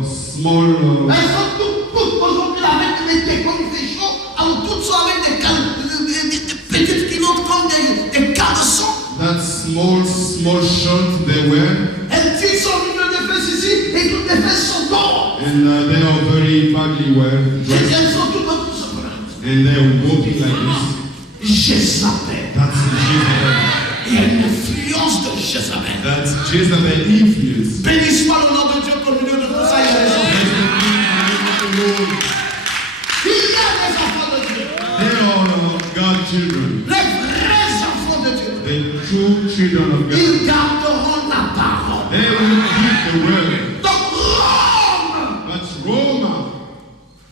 small. Elles sont toutes aujourd'hui avec l'été, comme il fait chaud. Alors toutes sont avec des petites culottes comme des caleçons. That small shirt they wear, Elles tirent son milieu de fesses ici et toutes les fesses sont d'or. and they are very badly dressed, Elles sont toutes en tout ce problème. and they are walking like this. Jézabel. That's Jezebel. Il y a une influence de Jézabel. That's Jezebel influence. Béni soit le nom de Dieu qu'au milieu de tout ça, il y a des enfants. Il y a des enfants de Dieu. They are God's children, Les vrais enfants de Dieu. the true children of God. Ils garderont la parole. They will keep the word. Donc Rome, But Rome,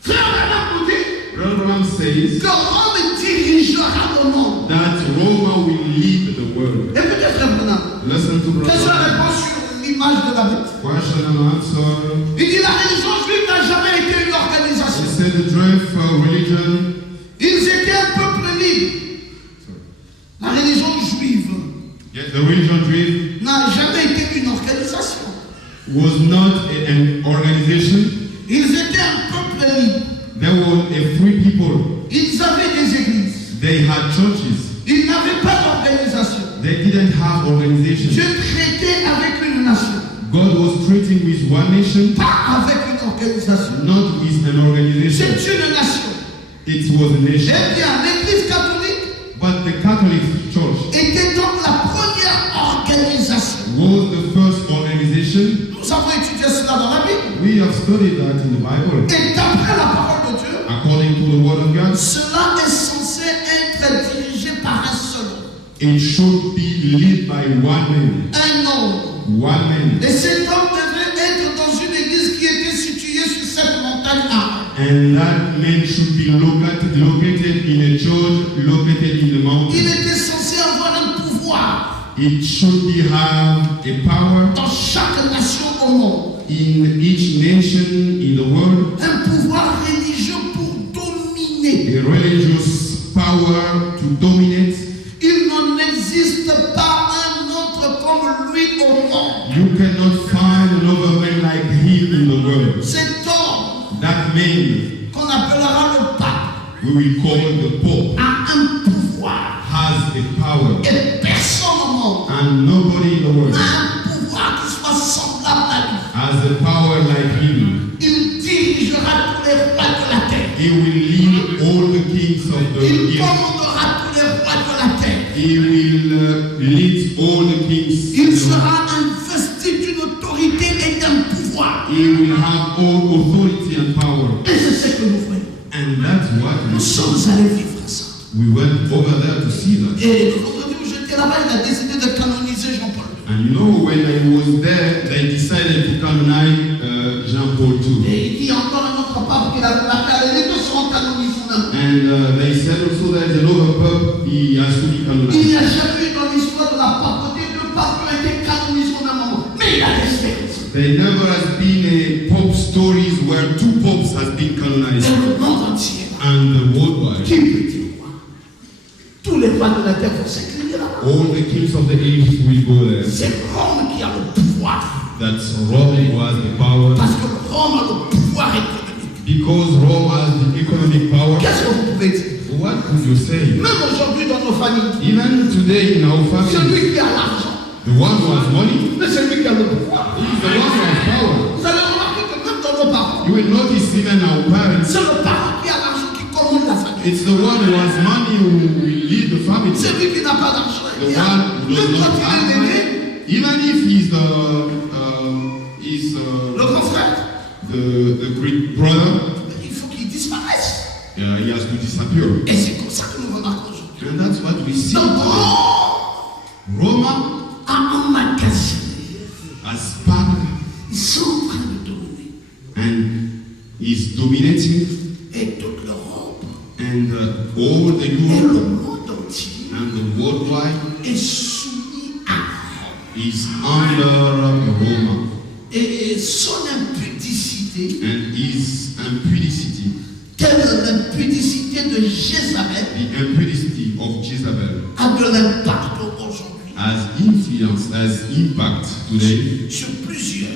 frère Branham nous dit Brother Branham says que Rome dirigera le monde. that Rome will lead the world. Écoutez frère Branham, Listen to Brother quelle est la Branham. réponse sur l'image de la bête? Question and answer. Il dit la religion juive n'a jamais été une He organisation. said the Jewish religion, Ils étaient un peuple libre. La religion juive yes, the religion Jewish n'a jamais été une organisation. was not an organization. Ils étaient un peuple libre. They were a free people. Ils avaient des églises. They had churches. Ils n'avaient pas d'organisation. They didn't have organization. Dieu traitait avec une nation, God was treating with one nation, pas avec une organisation. not with an organization. C'est une nation. It was a nation. Eh bien, l'Église catholique But the Catholic Church était donc la première organisation. was the first organization. Nous avons étudié cela dans la Bible. We have studied that in the Bible. Et d'après la parole de Dieu, According to the Word of God, cela est censé être dirigé par un seul homme. it should be led by one man. Un homme. One man. Et cet homme devait être dans une église qui était située sur cette montagne là. And that man should be located in a church located in the Il mountain. était censé avoir un pouvoir It should be have a power dans chaque nation au monde. in each nation in the world, Un pouvoir religieux pour dominer. a religious power to dominate. Il n'en existe pas un autre comme lui au monde. You cannot find another man like him in the world. Cet homme That man, qu'on appellera le pape we will call the Pope, a un pouvoir. has a power. Et personne au monde And nobody in the world n'a un pouvoir qui soit semblable à lui. has a power like him. Il dirigera tous les rois de la terre. He will lead all the kings of the Il earth. commandera tous les rois de la terre. He will lead all the kings. Il sera investi d'une autorité et d'un pouvoir. He will have all authority and power. Et c'est ce que nous voyons. And that's what Nous we sommes saw. allés vivre ça. We went over there to see that. Et le vendredi où j'étais là-bas, il a décidé de canoniser Jean-Paul II. And you know, when I was there, they decided to canonize Jean-Paul II. Et il dit encore un autre pape qu'il a appelé. Les deux seront canonisés maintenant. And they said also there's another pope, he has to be Il n'y canonized. a jamais eu dans l'histoire de la papauté There never has been a Pope stories where two popes has been canonized Dans le monde entier. and the worldwide. Qui peut dire quoi? Tous les rois de la terre vont s'incliner là-bas. All the kings of the age will go there. C'est Rome qui a le pouvoir. That Rome was the power. Parce que Rome a le pouvoir économique. Because Rome has the economic power. Qu'est-ce que vous pouvez dire? What could you say? Même aujourd'hui dans nos familles, Even today in our family, celui qui a l'argent, the one who has money mais celui qui a le pouvoir. is the one who has power. Vous allez remarquer que même dans nos parents, You will notice even our parents, c'est le parent qui a l'argent qui commande la famille. it's the one who has money who will lead the family. Celui qui n'a pas d'argent, The one who does même not quand have il est money, aîné, even if he's le grand frère, the great brother, il faut qu'il disparaisse. he has to disappear. Et c'est comme ça que nous remarquons aujourd'hui. And that's what we see. Donc, Roma a emmagasiné. has packed Ils sont en train de dominer. and is dominating, Et toute l'Europe and all the et le Europe monde entier and the worldwide est soumis à Rome. is under Roma Et son impudicité, and his impudicity, telle l'impudicité de Jézabel, the impudicity of Jezebel, a de l'impact aujourd'hui has influence, has impact today sur plusieurs.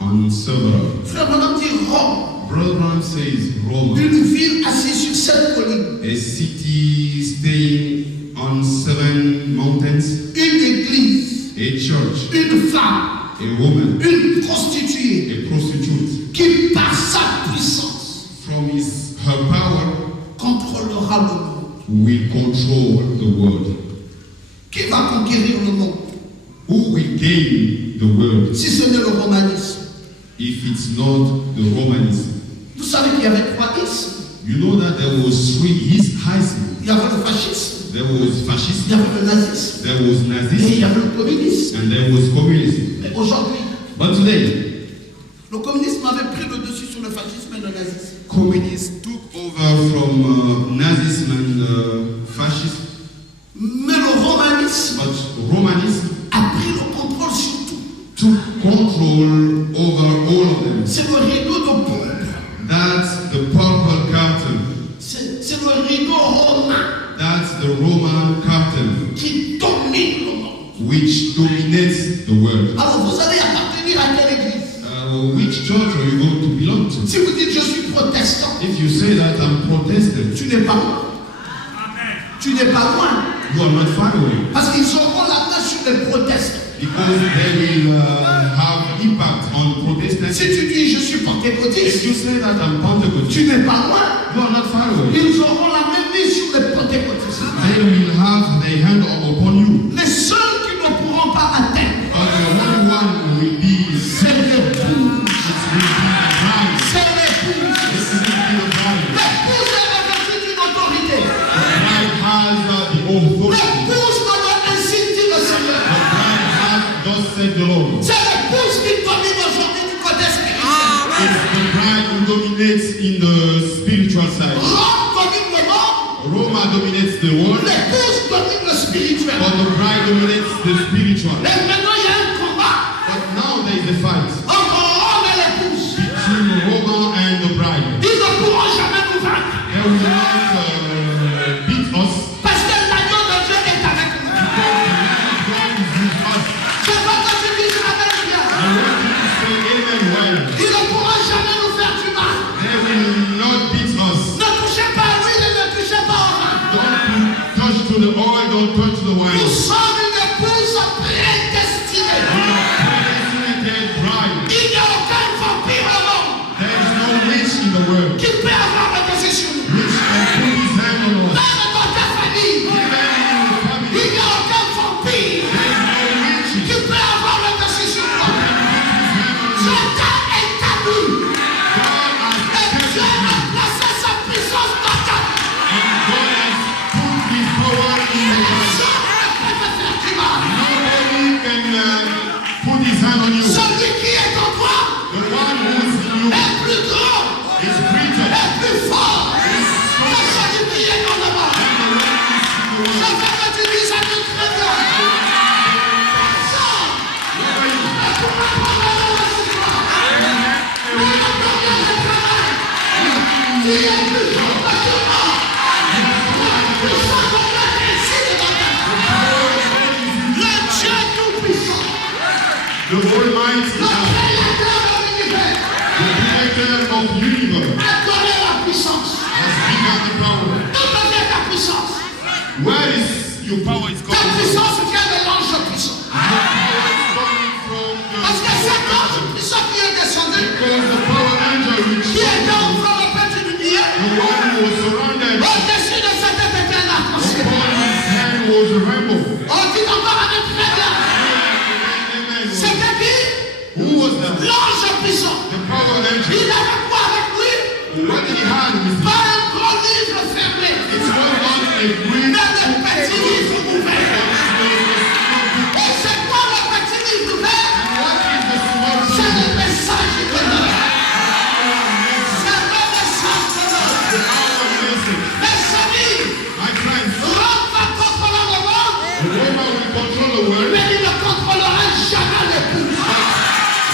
on several. Frère Branham dit Rome, Brother Brown says Roma, une ville assise sur cette colline, a city staying on 7 mountains, une église, a church, une femme, a woman, une prostituée a prostitute, qui par sa puissance from her power contrôlera le monde. will control the world. Qui va conquérir le monde Who will gain the world si ce n'est le romanisme? if it's not the Romanism? Vous savez qu'il y avait 3 ismes. You know that there was 3 isms. Il y avait le fascisme, There was il y fascism, avait le nazisme there was et il y Nazism, avait le communisme. and there was communism. Mais aujourd'hui, But today, le communisme avait pris le dessus sur le fascisme et le nazisme. communists took over from Nazism and fascism, Mais le romanisme but Romanism a pris le contrôle sur tout. took control over all of them. C'est le rideau de pourpre. That's the purple curtain. C'est le rideau romain That's the Roman curtain, qui domine le monde. which dominates the world. Alors vous allez appartenir à quelle église? Which church are you going to belong to? Si vous dites je suis protestant, If you say that I'm Protestant, tu n'es pas loin. Tu n'es pas loin. you are not far away. Parce qu'ils auront la main sur les protestants. Because they will have impact on Protestants. Si tu dis je suis If pentecôtiste, you say that I'm Pentecostal, tu n'es pas loin. you are not far away. Ils auront la main mise sur les pentecôtistes. They will have their hand upon you. Les seuls qui ne pourront pas atteindre, But the only one who will be c'est l'épouse. bride. C'est l'épouse. This will be the bride. L'épouse est revêtue d'une autorité. The bride has the authority. L'épouse me doit ainsi dit le Seigneur. The bride has thus said the Lord. C'est l'épouse qui domine aujourd'hui du côté spirituel. It's the bride who dominates in the spiritual side. Rome domine le monde. Roma dominates the world, L'épouse domine le spirituel. but the bride dominates the spiritual. Et maintenant il y a un combat But now there is a fight entre Rome et l'épouse. between Roma and the bride. Ils ne pourront jamais nous vaincre. They will not beat us. Parce que l'agneau de Dieu est avec nous. God is with us. Je veux que tu dises Amen bien. I want you to say amen well. Il ne pourra jamais nous faire du mal. They will not beat us. Ne touchez pas à lui et ne touchez pas au vin. Don't touch to the The Almighty God, the Creator of the universe, has given the power. Where is your power is coming from? Your power is coming from the Parce que cet ange puissant qui est descendu, because the power angel which qui était au fond le petit lumière, the one who was surrounded au-dessus de sa tête était un arc-en-ciel. upon his hand was a rainbow. On dit encore avec très bien. Amen. C'était qui? Who was that? L'ange puissant. The power angel. Il avait quoi avec lui? What he had with him? Pas un gros livre fermé, It was not a green mais des petits livres ouverts. Et c'est quoi le petit livre ouvert? What is the small C'est book? le message de Dieu. C'est le message de Dieu. Our message. Mes amis, My friends, Rome va contrôler le monde, Roma will control the world. mais il ne contrôlera jamais l'épouse.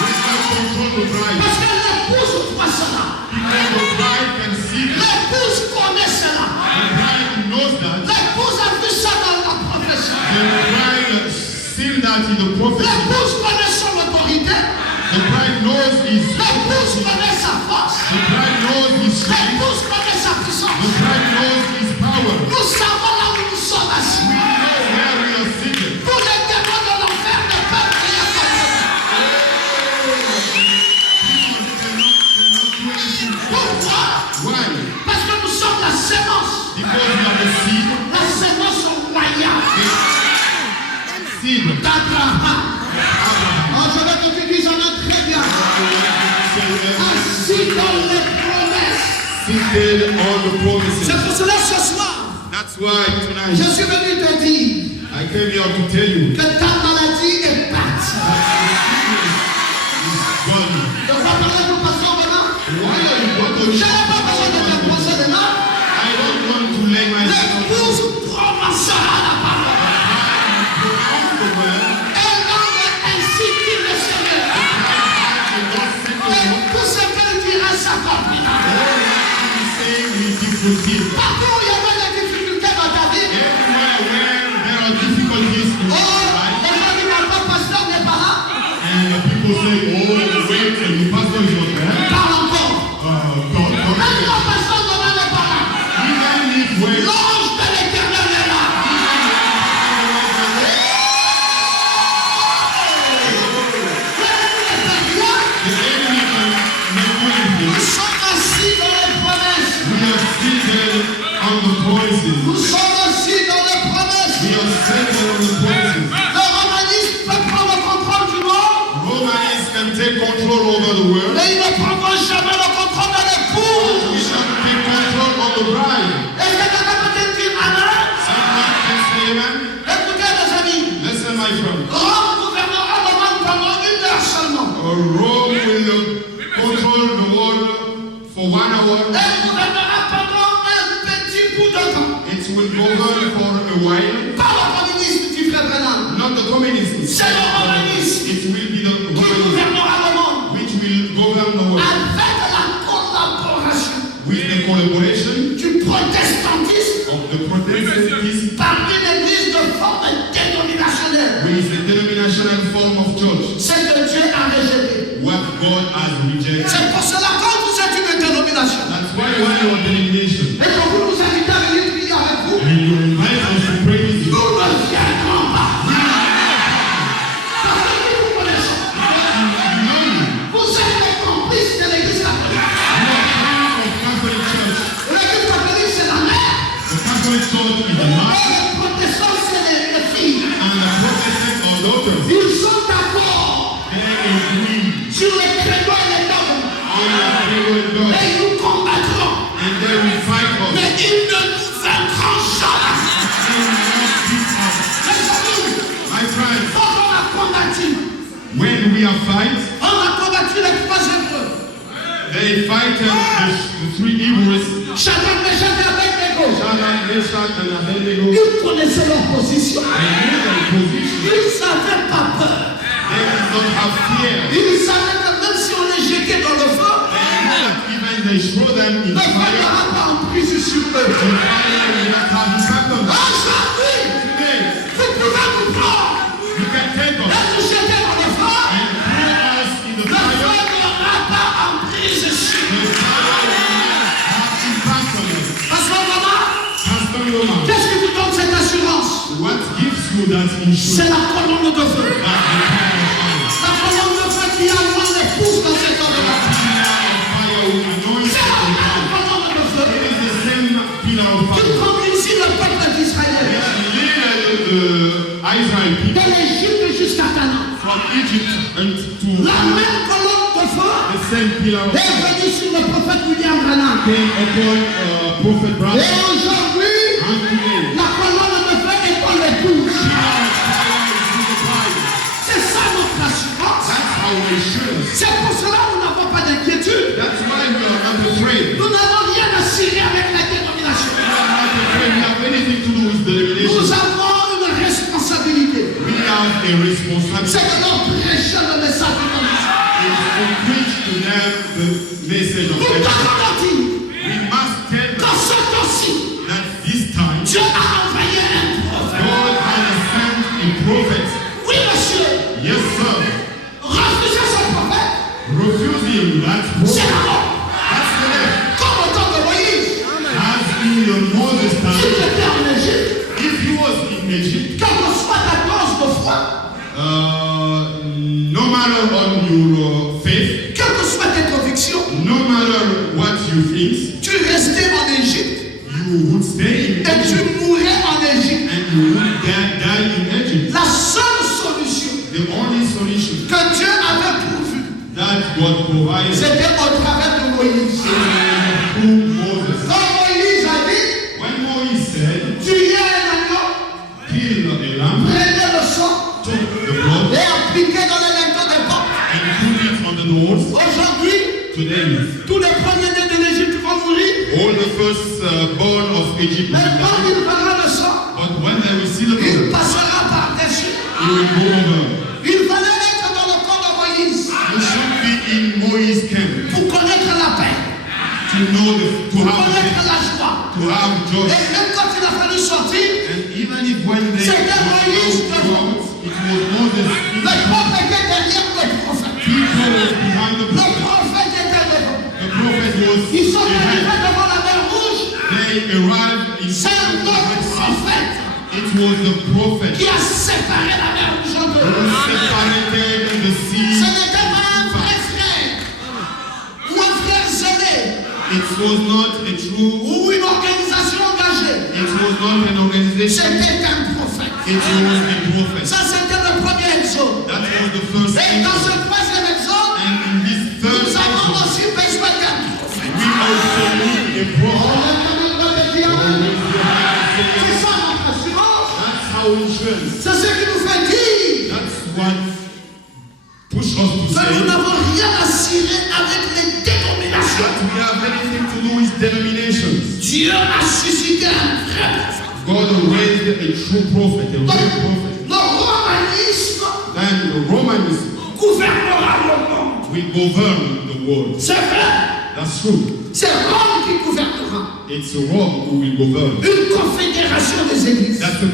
We can control the bride. Parce que l'épouse voit cela. Because the bride can see that. L'épouse connaît cela. The bride knows that. L'épouse a vu ça dans la profession. The bride seen that in the prophecy. L'épouse connaît son autorité. The bride knows his L'épouse connaît sa force. The bride knows his strength. L'épouse connaît sa The puissance. bride knows his power. Nous savons là où nous sommes assis. We know where we are seated. Tous les démons de l'enfer ne peuvent rien faire. Pourquoi? Why? Parce que nous sommes la sémence. Because we are the seed. La sémence royale Seed. d'Abraham. Oh, je veux que tu dises en un très bien. Assis dans les promesses. Seated on the promises. C'est pour cela ce soir, That's why tonight je suis venu te dire I came here to tell you que ta maladie est partie. gone. De quoi parlez-vous, pasteur Bernard? Why are you going to Je n'ai pas besoin de te poser de mains. I don't want to lay myself L'épouse prononcera la parole. on the word. Elle nomme ainsi qu'il le Seigneur. Et tout ce qu'elle dira s'accomplira. Partout où il y avait des difficultés dans ta vie, Everywhere where there are difficulties in oh, life, les gens disent mon pasteur n'est pas là. and people say, oh, wait, the pastor is not there. Parle encore. God, Même mon pasteur demain n'est pas là. even if when L'ange de l'Éternel est là. the enemy can make Nous anything, sommes assis dans les promesses. we are seated on the promises. Nous sommes assis dans les promesses. We are seated on the promises. Le romanisme peut prendre le contrôle du monde, Romans can take control over the world. mais ils ne prendront jamais le contrôle de We l'épouse. shall take control of the bride. Est-ce que quelqu'un peut dire Amen? Someone can say amen. Écoutez, les amis, Listen, my friend. Rome gouvernera le monde pendant 1 heure seulement. Rome will control the world for 1 hour. Elle gouvernera pendant un petit bout de temps. It will govern for a while. Pas le communisme, dit Frère Bernard. Not the communism. C'est le romanisme It will be the qui communism gouvernera le monde which will govern the world avec la collaboration with the collaboration du protestantisme of the Protestantism parmi l'église de forme dénominationnelle. with the denominational form of church. C'est que Dieu a rejeté. What God has rejected. C'est pour cela quand vous êtes une dénomination That's why when you are denomination et que vous nous invitez à venir prier avec vous, and you invite us to pray with you, nous ne viendrons pas. Parce que nous vous connaissons. Vous êtes les complices de l'église catholique. of Catholic Church. L'église catholique, c'est la mère. The Catholic Church is the Et mother les protestants, c'est les filles. and the Protestant are daughters. Ils sont d'accord They agree sur les créneaux et les dogmes. on the favor of God Et nous combattrons. and they will fight us. Mais ils ne nous vaincront jamais. They will not beat us. Les amis, My friends, quand on a combattu, when we are fight, on a combattu les 3 hébreux. they fight the 3 Hebrews, Chacun méchant avec les gauches. Shadrach, Meshach, and Abednego. Ils connaissaient leur position. They knew their position. Ils n'avaient pas peur. They did not have fear. Ils savaient que même si on les jetait dans le feu, They knew that even they throw them in le feu fire, n'aura feu. The fire will not have its weapons. Aujourd'hui, Today, vous pouvez nous prendre you can take us et nous jeter dans le feu. and throw us in the Le feu fire. n'aura pas emprise sur The nous. fire will have impact on us. Pasteur Mama, Pastor Roma, qu'est-ce qui vous donne cette assurance? what gives you that C'est insurance? la colonne de feu. That's the fire of fire. La colonne de feu qui anointe les pousses dans cet endroit. Fire will anoint C'est la the même fire. colonne de feu It is the same pillar of qui fire. conduit ici le peuple d'Israël. The Israel De people l'Égypte jusqu'à Canaan. from Egypt and La to même colonne de feu the same pillar of est fire venue sur le prophète William Branham. came upon Prophet Et Branham. aujourd'hui, And today, la colonne de feu est dans les bouches. pillar of fire is in the fire. C'est ça notre assurance. That's our assurance. C'est pour cela que nous n'avons pas d'inquiétude. That's why we are not afraid. Nous n'avons rien à cirer avec la dénomination. We are not afraid. We have anything to do with the Nous revelation. avons une responsabilité. We have a responsibility. C'est de leur prêcher le message de Dieu. Is to preach to them the message of Nous God. devons dire We must tell them qu'en ce temps-ci, that this time Dieu a envoyé un prophète. God has sent a prophet. Oui, monsieur. Yes, sir. Refuser ce prophète, Refusing that c'est prophet. la mort. That's the death. Comme au temps de Moïse, As in the Moses s'il time, était en Égypte, if he was in Egypt, quelle que soit ta dose de foi, no matter on your faith, quelles que soient tes convictions, no matter what you think, tu restais en Égypte you would stay in et tu Egypt mourrais en Égypte. and you would die in Egypt. La seule solution The only solution que Dieu avait pourvue, that God provided c'était au travers de Moïse. through Moses. Quand Moïse a dit, When Moïse said, tuez un agneau, kill a lamb, prenez le sang took the blood et appliquez dans les linteaux des portes. and put it on the doors, Aujourd'hui, today tous les premiers-nés de l'Égypte vont mourir. all the first born of Egypt will Mais quand die. il verra le sang, But when they will see the il blood, passera par-dessus. it will go over. Il fallait être dans le corps de Moïse You should be in Moïse camp pour connaître la paix, to know pour to have connaître la joie. joy. Et même quand il a fallu sortir, And even if when they C'était Moïse were out, it was Moses. le peuple était derrière le prophète. People was behind the Le prophet. prophète était devant. The prophet was Ils sont arrivés behind. devant la mer Rouge. They arrived in C'est front of the le Red Sea. prophète It was the prophet qui a séparé la mer Rouge en who deux. separated the Ce sea. n'était pas un vrai frère ou un frère zélé It was not a true, ou une organisation engagée. it was not an organization. C'était un prophète. It was a prophet. Ça, c'était le premier exode. That was the first Et thing. dans ce troisième exode, And in this third nous avons exodus, aussi besoin d'un prophète. we also need a prophet. C'est ça notre assurance. That's our insurance. C'est ce qui nous fait dire That's what push us to que say nous n'avons rien à cirer avec les dénominations. that we have anything to do with denominations. Dieu a suscité un vrai prophète. God raised a true prophet, a real Donc, prophet. le romanisme And the Romanism gouvernera le monde. will govern the world. C'est vrai. That's true. C'est Rome qui gouvernera. It's Rome who will govern. Une confédération des églises. That's a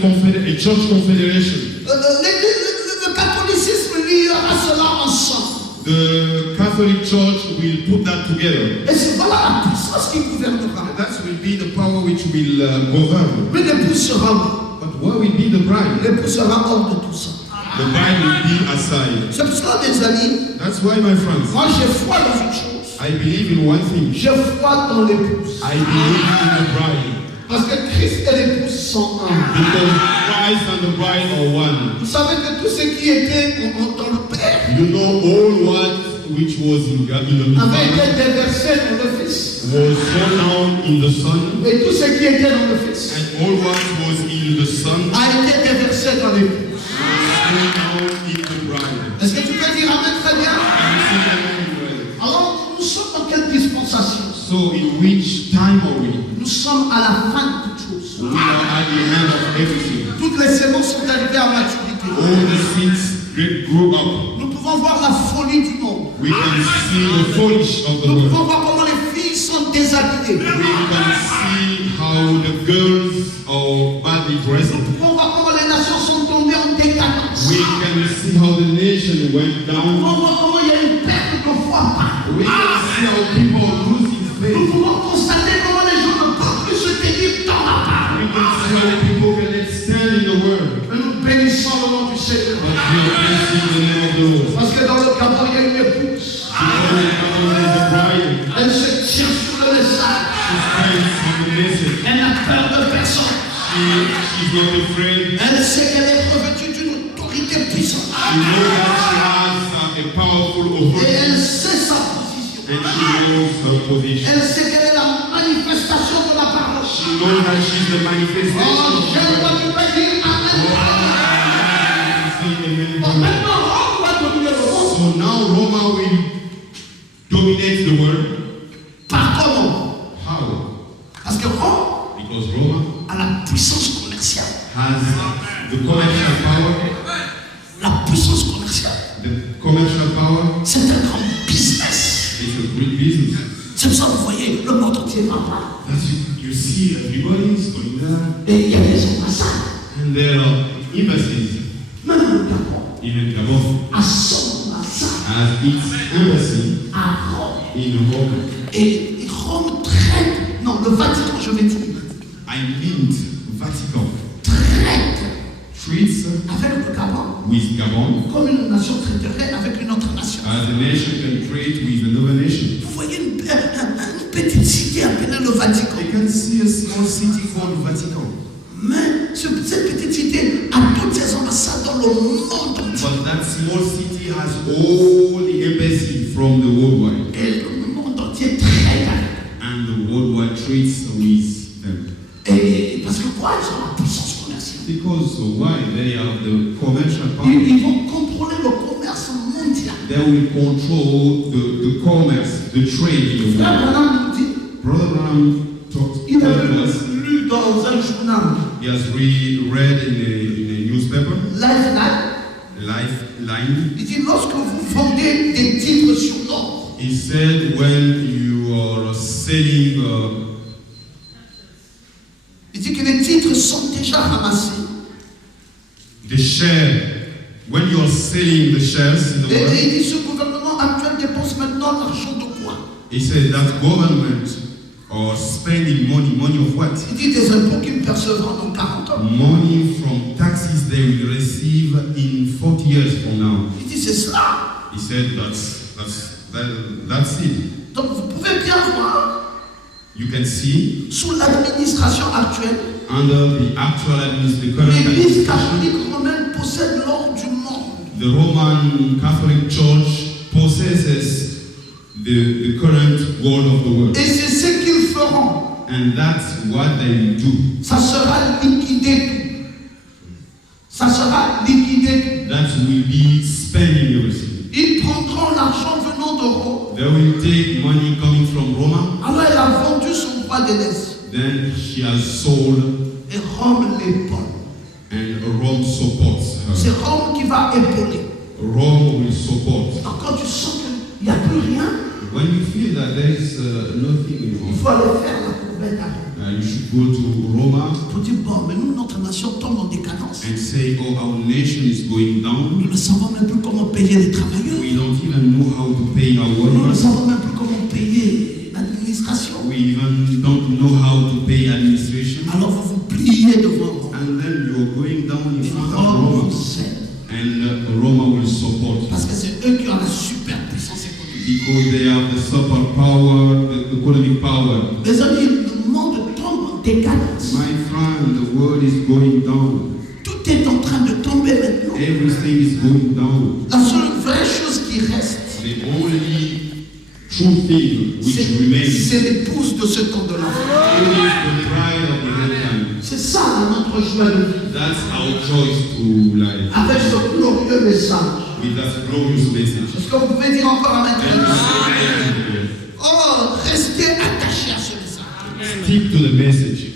church confederation. Le catholicisme liera cela ensemble. The Catholic Church will put that together. Et c'est voilà la puissance qui gouvernera. And that will be the power which will govern. Mais l'épouse sera mort. But what will be the bride? L'épouse sera hors de tout ça. The bride will be aside. C'est pour cela, mes amis, That's why, my friends, moi j'ai foi dans une chose. I believe in one thing. J'ai foi dans l'épouse. I believe in the bride. Parce que Christ et l'épouse sont un. Because Christ and the bride are one. Vous savez que tout ce qui était dans le Père You know, all what which was in the avait Father été déversé dans le Fils. was so down in the Son, Et tout ce qui était dans le Fils and all what was in the Son a été déversé dans l'épouse. was down in the bride. Est-ce que tu peux dire Amen très bien? Can you say amen, brother? Alors, nous sommes dans quelle dispensation? So, in which time are we? Nous sommes à la fin de toutes choses. We are at the end of everything. Toutes les semences sont arrivées à maturité. All the seeds grew up. Nous pouvons voir la folie du monde. We can see the foliage of the Nous world. pouvons voir comment les filles sont déshabillées. We can see how the girls are badly dressed. On voit comment les nations sont tombées en décadence. We can see how the nation went On down. voit comment il y a une perte de foi partout. We can see how people are losing Nous faith. pouvons constater comment les gens ne peuvent plus se tenir dans la parole. We can see how people can stand in the word. Mais nous bénissons le nom du Seigneur. But we are blessing the name of the Lord. Parce que dans le Gabon, il y a une épouse. Because the Lord is a bride. Elle se tire sur le message. She stands on the message. Elle n'a peur de personne. She's not afraid. Elle sait qu'elle est revêtue d'une autorité puissante. She knows that she has a powerful Et authority. elle sait sa position. And she knows her position. Elle sait qu'elle est la manifestation de la parole. She knows that she's the manifestation Oh, of j'aime the pas word. tu peux dire Amen. Bon, maintenant, on va dominer le monde. So now Roma will dominate the world. Par comment? How? Parce que Rome Because Roma a la puissance commerciale. has the commercial power. La puissance commerciale. The commercial power C'est un grand business. is a great business. C'est pour ça que vous voyez, le monde entier va pas. As you see, everybody is going there. Et il y a des ambassades. And there are embassies. Même le Gabon Even Gabon a son ambassade has its embassy à Rome. in Rome. Et Rome traite, non, le Vatican, je vais dire, I mean Vatican traite treats avec le Gabon with Gabon comme une nation traiterait avec une autre nation. as a nation can trade with another nation. Vous voyez une petite cité appelée le Vatican. You can see a small city called Vatican. Mais cette petite cité a toutes ses ambassades dans le monde entier. But that small city has all the embassy from the worldwide. Et le monde entier traite avec. And the worldwide trades with them. Et parce que quoi? Ils ont la puissance commerciale. Because why? They have the commercial power. Ils vont contrôler le commerce mondial. They will control the commerce, the trade in the Frère world. Branham nous dit, Brother Brown talked il told avait us, lu dans un journal, he has read in a newspaper, Lifeline. il dit lorsque vous vendez des titres sur l'or, He said when you are selling, il dit que les titres sont déjà ramassés. the share, when you are selling the shares in the Et world, il dit ce gouvernement actuel dépense maintenant l'argent de quoi? he said that government are spending money of what? Il dit des impôts qu'ils percevront dans 40 ans. Money from taxes they will receive in 40 years from now. Il dit c'est cela. He said that's it. Donc vous pouvez bien voir, You can see sous l'administration actuelle, under the actual current l'Église administration, catholique romaine possède l'or du monde. the Roman Catholic Church possesses the current gold of the world. Et c'est ce qu'ils feront. And that's what they will do. Ça sera liquidé. Ça sera liquidé. That will be spending everything. Ils prendront l'argent venant de Rome. They will take money coming from Roma. Alors elle a vendu son roi d'aînesse. Then she has sold, Et Rome l'épaule. and Rome supports C'est her. Rome qui va épauler. Rome will support. Alors quand tu sens qu'il n'y a plus rien, When you feel that there is nothing in il Rome, faut aller faire la courbette à Rome. you should go to Roma Pour dire, bon, mais nous, notre nation tombe en décadence. and say, oh, our nation is going down. Nous ne savons même plus comment payer les travailleurs. We don't even know how to pay our Nous ne workers. savons même plus comment payer l'administration. We even don't know how to pay administration. Alors vous vous pliez devant Rome. And then you're going down in Et front of Rome Roma. vous aide. And Roma will support Parce you. que c'est eux qui ont la super puissance économique. Because they have the super power, the economic power. Les amis, le monde tombe en décadence. My friend, the world is going down. Tout est en train de tomber maintenant. Everything is going down. La seule vraie chose qui reste, The only true thing which remains is c'est l'épouse de ce temps de l'enfant. the pride of the end time. C'est ça notre joie de vie. That's our choice to life. Avec ce glorieux message. With that glorious message. Est-ce que vous pouvez dire encore Amen? And you Oh, restez attachés à ce message. stick to the message.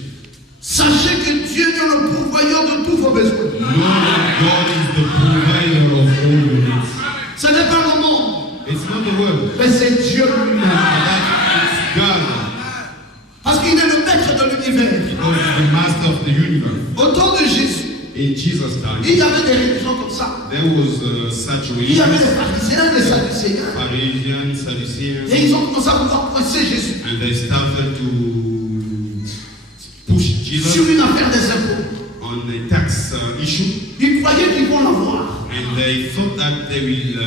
Sachez que Dieu est le pourvoyeur de tous vos besoins. Know that God is the provider of all your needs. Ce n'est pas le monde, It's not the world. mais c'est Dieu lui-même. That is God. Parce qu'il est le maître de l'univers. l'univers. Because he's the master of the universe. Au temps de Jésus, In Jesus' time, il y avait des religions comme ça. there was such Il y avait religions, les pharisiens, les sadducéens. Pharisees, Sadducees, Et ils ont commencé à vouloir coincer Jésus and they started to push Jesus sur une affaire des impôts. on the tax issue, Ils croyaient qu'ils vont l'avoir. and they thought that they will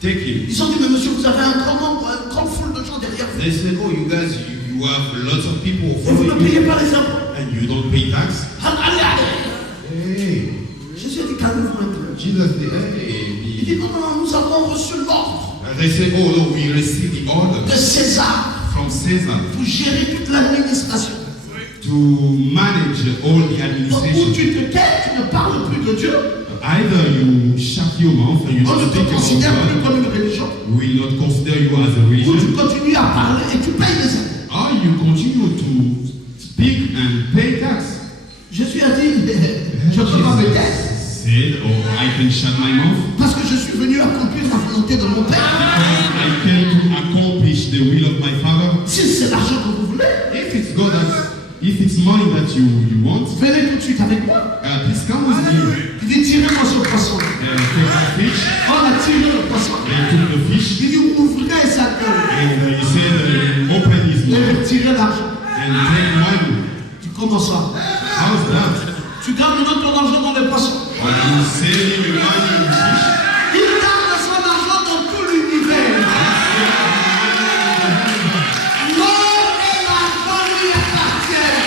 take him. Ils ont dit, mais monsieur, vous avez un grand nombre, une grande foule de gens derrière vous. They said, "Oh, you guys, you have lots of people Et vous ne following payez you, pas les impôts. and you don't pay tax." Allez, allez. Hey, Jésus a dit, calmez-vous un peu. Jesus, Il dit, non, non, nous avons reçu l'ordre they said, "Oh no, we received the order de César from Caesar pour gérer toute l'administration. to manage all the Donc, ou administration. tu te tais, tu ne parles plus de Dieu, Either you shut your mouth and you on ne don't te think considère about plus God, comme une religion, will not consider you as a ou tu religion, continues à parler et tu payes les impôts. or you continue to speak and pay tax. Jésus a dit, je ne peux pas me taire, Said, "Oh, I can shut my mouth parce que je suis venu accomplir la volonté de mon Père. I came to accomplish the will of my Father." Si c'est l'argent que vous voulez, If it's money that you want, venez tout de suite avec moi. please come with me. Il dit, tirez-moi ce poisson. Take a fish. On a tiré le poisson. They took the fish Il dit, ouvrez sa gueule and he said, "Open his et mouth retirez l'argent. and take money." Tu commences ça. How's that? Tu gardes maintenant ton argent dans les poissons. Are you saving your money in fish? Il garde son argent dans tout l'univers. L'or et l'argent lui appartiennent.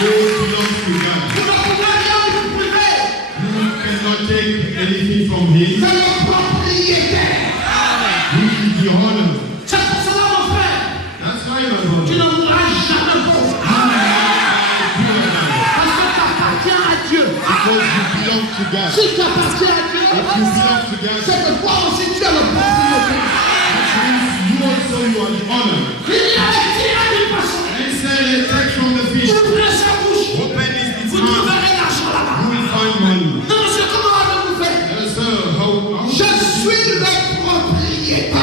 Gold belongs to God. Vous ne pouvez rien lui priver. You cannot take anything from him. C'est le propriétaire. He is the owner. C'est pour cela, mon frère, That's why, my tu brother. ne mourras jamais pauvre. Parce que tu appartiens à Dieu. Because you belong to God. Si tu appartiens à Dieu, If you belong to God, c'est que toi aussi tu es le propriétaire. that means you also you are the owner. Il y a les tirés du poisson. And say, take from the fish. Ouvrez sa bouche. Open its Vous mouth. trouverez l'argent là-bas. You will find money. Non, monsieur, comment avez-vous fait? Sir, how Je suis le propriétaire.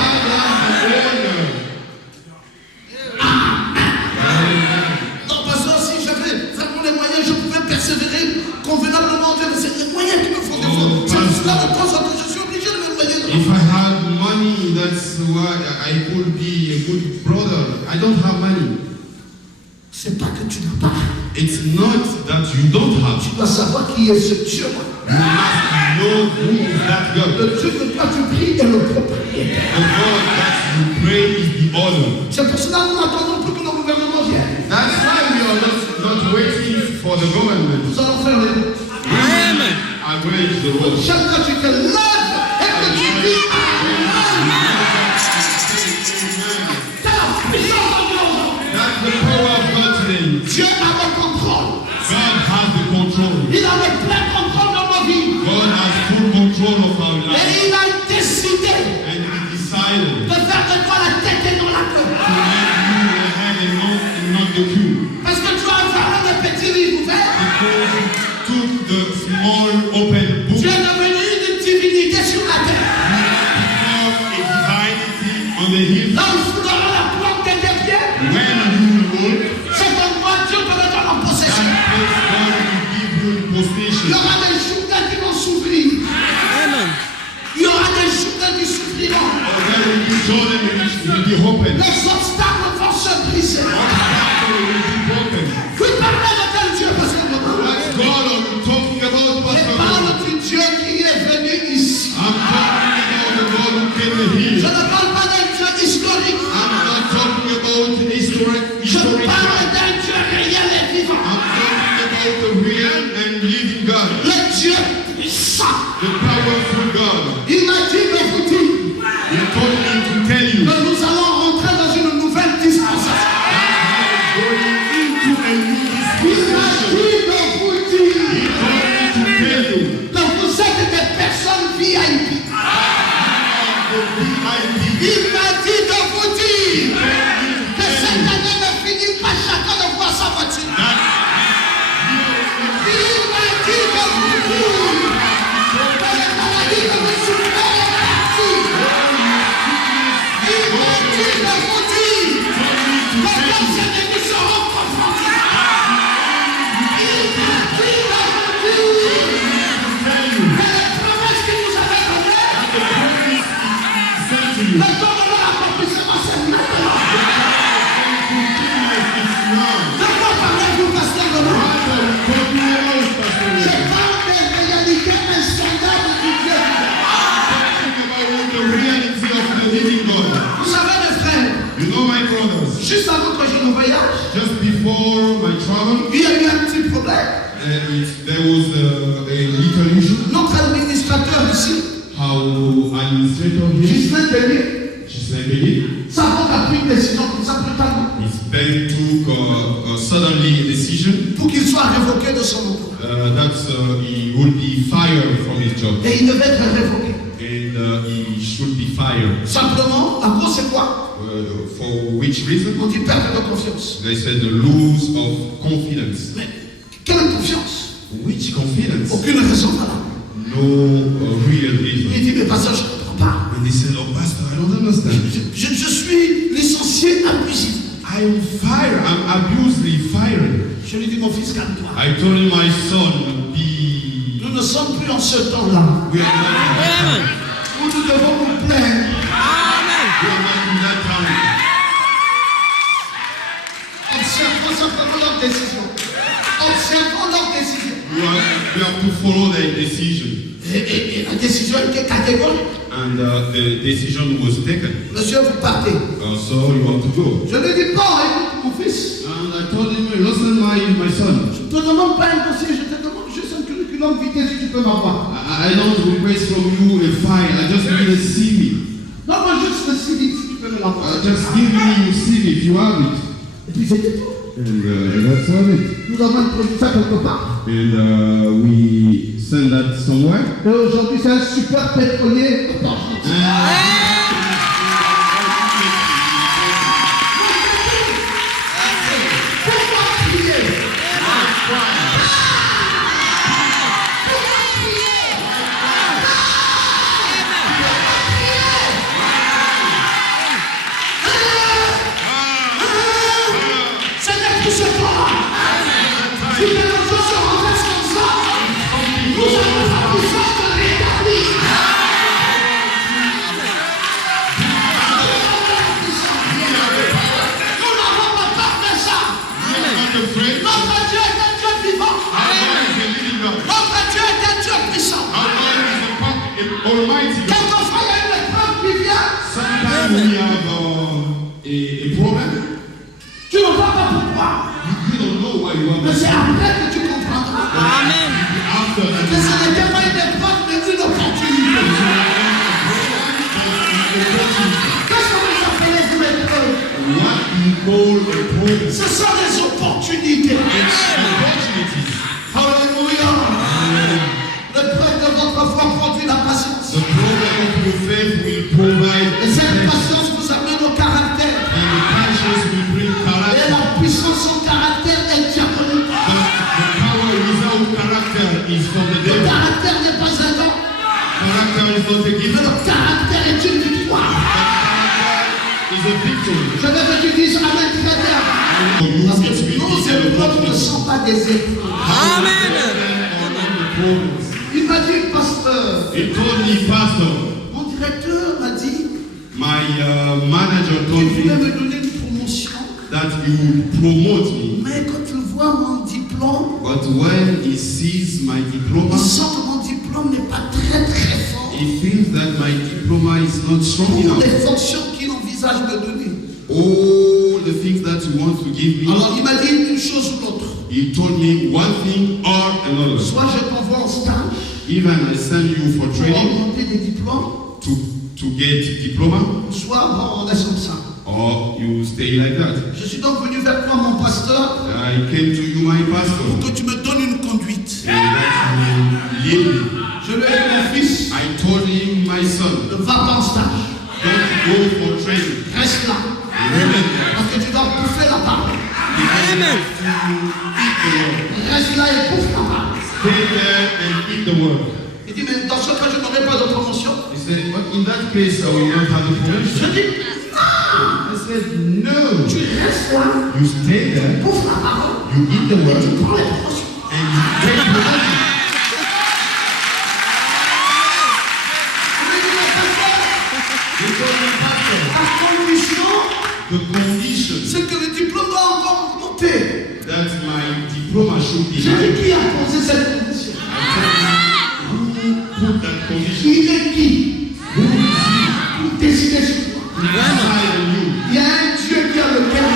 Non, parce que si j'avais vraiment les moyens, je pouvais persévérer convenablement. Dieu, mais c'est les moyens qui me font défaut. C'est pour cela de temps en temps, je suis obligé de me moyenner. If I had money, that's why I could be a good brother. I don't have money. C'est pas que tu n'as pas. It's not that you don't have. Tu dois savoir qui est ce Dieu-là. You must know who is that God. Le Dieu que toi tu pries est le propriétaire. The God that you pray is the owner. C'est pour cela que nous n'attendons plus que le gouvernement vienne. That's why we are not waiting for the government. Nous allons faire les routes. Arrange the road. Chaque fois que tu te lèves et que tu dis c'est la puissance de Dieu. That's the power of God today. Dieu a le contrôle. God has the control. Il a le plein contrôle de nos vies. God has full control of our life. Et il a décidé And He decided de faire de toi la tête et non la queue. to make you the head and not the queue. Parce que tu as fermé le petit livre ouvert. Because you took the small open book. Tu es devenu une divinité sur la terre. Become a divinity on the hill. Là où tu auras la plante de tes pieds, When you rule, c'est endroit Dieu te le donne en that possession. place God will give you Il y possession. aura des journées qui vont s'ouvrir. Il y aura des journées qui s'ouvriront. There will be joy will be open. Les obstacles vont se briser. Obstacle will be broken. Vous parlez de quel Dieu, parce que That's God I'm talking about, je Pastor. parle du Dieu qui est venu ici. I'm talking about the God who came Je here. ne parle pas d'un Dieu historique. I'm not talking about Je historic parle God. d'un Dieu réel et vivant. I'm talking about the real and living God. Le Dieu puissant. The powerful God. Il m'a dit de vous dire He told me to tell you que nous allons rentrer dans une nouvelle dispensation. going into a new Il m'a dispensation. dit de vous dire He told me to tell you que vous êtes des personnes VIP. the VIP. Il m'a dit de vous dire que cette année ne finit pas chacun de voir sa voiture. Il m'a dit de vous dire que la maladie que vous souffrez est partie. Il m'a dit de vous dire que vos ennemis seront confrontés. Le temps de leur accomplissement, c'est maintenant. De quoi parlez-vous, pasteur Laurent? Je parle des réalités insondables du Dieu. Vous savez, mes frères, You know, my brothers, juste avant que je ne voyage, just before my travel, il y a eu un petit problème. there was a little issue. Notre administrateur ici, How administrator here, Gislain Denis, Gislain ça a pris une décision comme ça brutalement his bank took suddenly a decision pour qu'il soit révoqué de son emploi. that he would be fired from his job. Et il devait être révoqué. And he should be fired. Simplement, à cause c'est quoi? For which reason? On dit perte de confiance. They said the lose of confidence. Mais quelle confiance? Which confidence? Aucune raison valable. No real reason. Il dit, mais pasteur, je ne comprends pas. And they said, oh pastor, I don't understand. Je suis licencié abusif. I am fired. I'm abusively fired. Je lui dis, mon fils, calme-toi. I told him, my son, be. Nous ne sommes plus en ce temps-là We are not. où nous devons nous plaindre. We are not in that time. Observons simplement leurs décisions. Observons leurs décisions. We have to follow their decision. Et la décision était catégorique. And the decision was taken. Monsieur, vous partez. So you have to go. Je lui dis pas, écoute mon fils. And I told him, listen, my son. Je ne te demande pas un dossier, je te demande juste un curriculum vitae si tu peux m'avoir. I don't request from you a file. I just need a CV. Non, moi juste le CV si tu peux me l'avoir. Just give me your CV if you have it. Et puis c'était tout. And that's all it. Nous avons introduit ça quelque part. And we send that somewhere. Et aujourd'hui, c'est un super pétrolier. Pourquoi prier? Ce n'est plus ce temps-là. Si les choses se renversent comme ça, nous avons la puissance de rétablir. Nous n'avons pas peur de ça. Notre Dieu est un Dieu vivant. Notre Dieu est un Dieu puissant. Quelquefois, il y a une épreuve qui vient. Sometimes we have a problem. Tu ne vois pas pourquoi. You don't know why you have Mais a c'est après que tu comprendras. after Que ce n'était pas une épreuve, mais une opportunité. Qu'est-ce que vous appelez vous épreuve? what you call a problem. Ce sont des opportunités. Opportunities. Alléluia. L'épreuve de votre foi produit la patience. The problem of your faith will provide Et cette patience vous amène au caractère. and the patience will bring Et character. la puissance en caractère est diabolique. But the power without character is from the Le devil. caractère n'est pas un don, Character is not a mais gift. le caractère est une victoire. It's a victory. Je veux que tu dises Amen très bien. Parce que nos épreuves ne sont pas des épreuves. Il m'a dit, pasteur, He told me, Pastor, mon directeur m'a dit my manager qu'il told voulait me me donner une promotion. that he would promote me. Mais quand il voit mon diplôme, But when he sees my diploma, il sent que mon diplôme n'est pas très très fort he feels that my diploma is not strong pour enough. les fonctions qu'il envisage de donner. All the things that he wants to give me, Alors il m'a dit une chose ou l'autre. he told me one thing or another. Soit je t'envoie en stage Even I send you for pour training augmenter des diplômes, to get diploma, soit bon, on laisse comme ça. or you stay like that. Je suis donc venu vers toi, mon pasteur, I came to you, my pastor, pour que tu me donnes une conduite. and that you lead me. Je lui ai dit, mon fils, I told him, my son, ne va pas en stage. don't go for training. Reste là. Parce que tu dois bouffer la parole. Reste là et bouffe la parole. Stay there and eat the word. Il dit, mais dans ce cas, je n'aurai pas de promotion. He said, but in that case, I will not have the Je promotion. dis, I said, no. tu restes là, You stay there, bouffe la parole, you eat the et tu word, prends les promotions. and you take promotion. Je lui ai dit, mais pasteur, He told me, La condition, The condition c'est que le diplôme doit encore monter. that my diploma should be J'ai high. dit qui a posé cette condition? Who put that condition? Il est qui? Who is he? Pour décider sur toi. Inside of you. Il y a un Dieu qui a le cœur.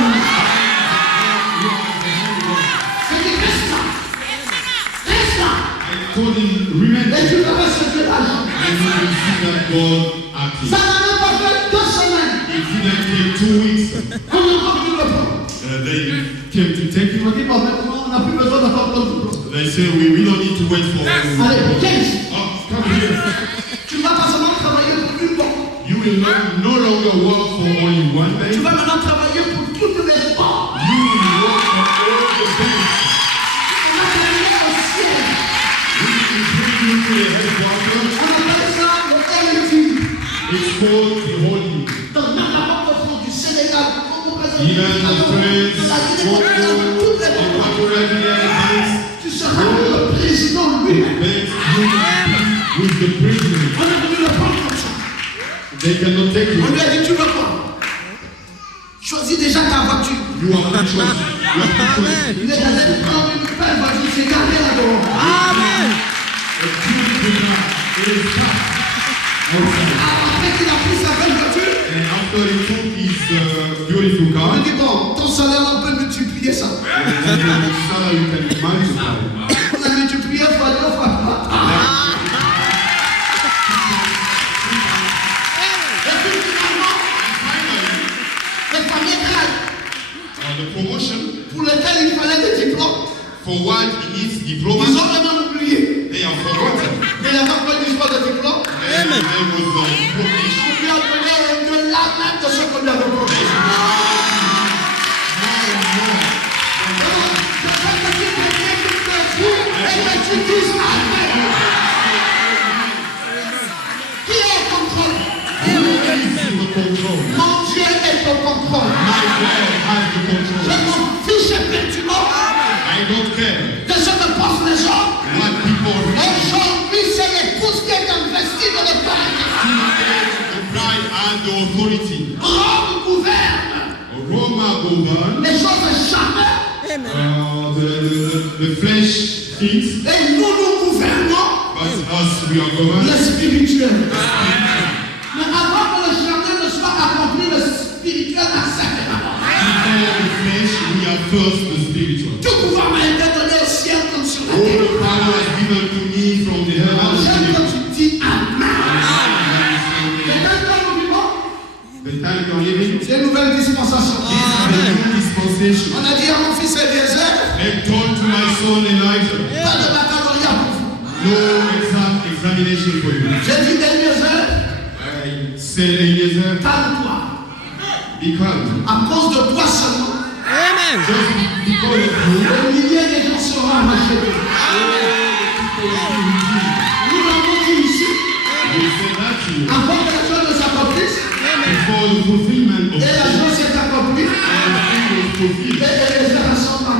C'est dit, reste là. Reste là. I told him, remember, Et tu verras ce Dieu agir. and you will see that God acting. Ça n'a même pas fait 2 semaines. It didn't take 2 weeks. On a encore dû le prendre. They came to take On him. dit, bon, maintenant, on n'a plus besoin d'avoir le diplôme. They say, we don't need to wait for Allez, 15. Oh, come here. Tu ne vas pas seulement travailler pour une banque. You will no longer work for only one Tu day. vas maintenant travailler pour toutes les banques. You will work for all the banks. On va travailler au ciel. We will bring you to the headquarters. On appelle ça le LFI. It's called the Holy. Donc, même la Banque de France du Sénégal, du Congo, Even the de la Guinée, toutes les banques, toutes les banques. Tu seras le président lui-même. With the president. On a voulu le prendre comme ça. They cannot take On lui you. a dit, tu veux quoi? Choisis déjà ta voiture. You have no choice. You have no choice. Il est allé prendre une belle voiture, c'est gardé là-dedans. A beautiful car. It is packed outside. Après qu'il a pris sa belle voiture, And after he took his beautiful on car, lui dit, bon, ton salaire, on peut multiplier ça. and then the salary can multiply. On a multiplié fois 2 fois 3. Et puis finalement, le fameux grade The promotion pour lequel il fallait des diplômes, for what he needs diploma, ils ont vraiment oublié. they have forgotten. Mais il n'y a pas besoin d'histoire de diplôme. And there was the On lui a donné au-delà même de ce qu'on lui avait promis. Qui est au contrôle? Mon Dieu est au contrôle. Je m'en fiche effectivement I don't care de ce que pensent les gens. what people Aujourd'hui, c'est l'épouse qui est investie de l'autorité. the pride and the authority. Rome gouverne Roma govern les choses charnelles the flesh things, et nous nous gouvernons but us we are governed. le spirituel. Mais avant que le charnel ne soit accompli, le spirituel accède d'abord. Before the flesh, we are first the spiritual. Tout pouvoir m'a été donné au ciel comme sur la All terre. the power is given to me from the heavens. J'aime quand tu dis Amen. Et maintenant, nous vivons, The time you are living, c'est une nouvelle dispensation. the new dispensation. On a dit à mon fils Eliezer, I told to my son Elijah, pas de baccalauréat pour vous. no examination for you. J'ai dit Eliezer, I said, Eliezer, calme-toi. be calm. À cause de toi seulement, Just because of you, des milliers de gens seront arrachés. Nous l'avons dit ici, we said that to you. avant que la chose ne s'accomplisse, Before the fulfillment of et la the chose s'est accomplie, thing was fulfilled. et Eliezer a son nom.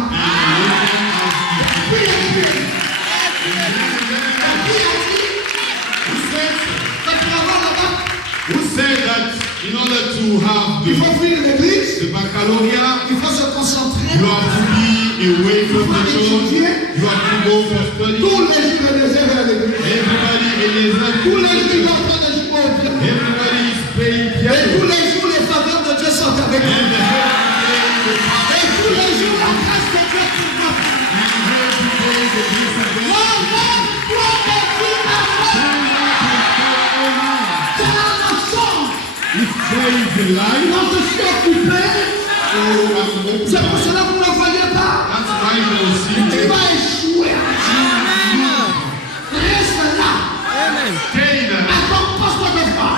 Qui a dit? Qui a dit? Who said so? Que pour avoir le bac, Who said that in order to have il faut fuir l'église, the baccalaureate, il faut se concentrer. you have to be away from the church, you have to go for study. Tous les jours, Eliezer est à l'église. Everybody in Tous les jours, il Israel, va prendre des jours au pied. everybody is playing Et piano. tous les jours, les faveurs de Dieu sont avec And nous. the Et tous les jours, la grâce de Dieu qui nous there is a light. C'est pour cela que vous ne voyez pas. That's why you will see Tu it. vas échouer. Reste là. Stay there. À ton poste de foi.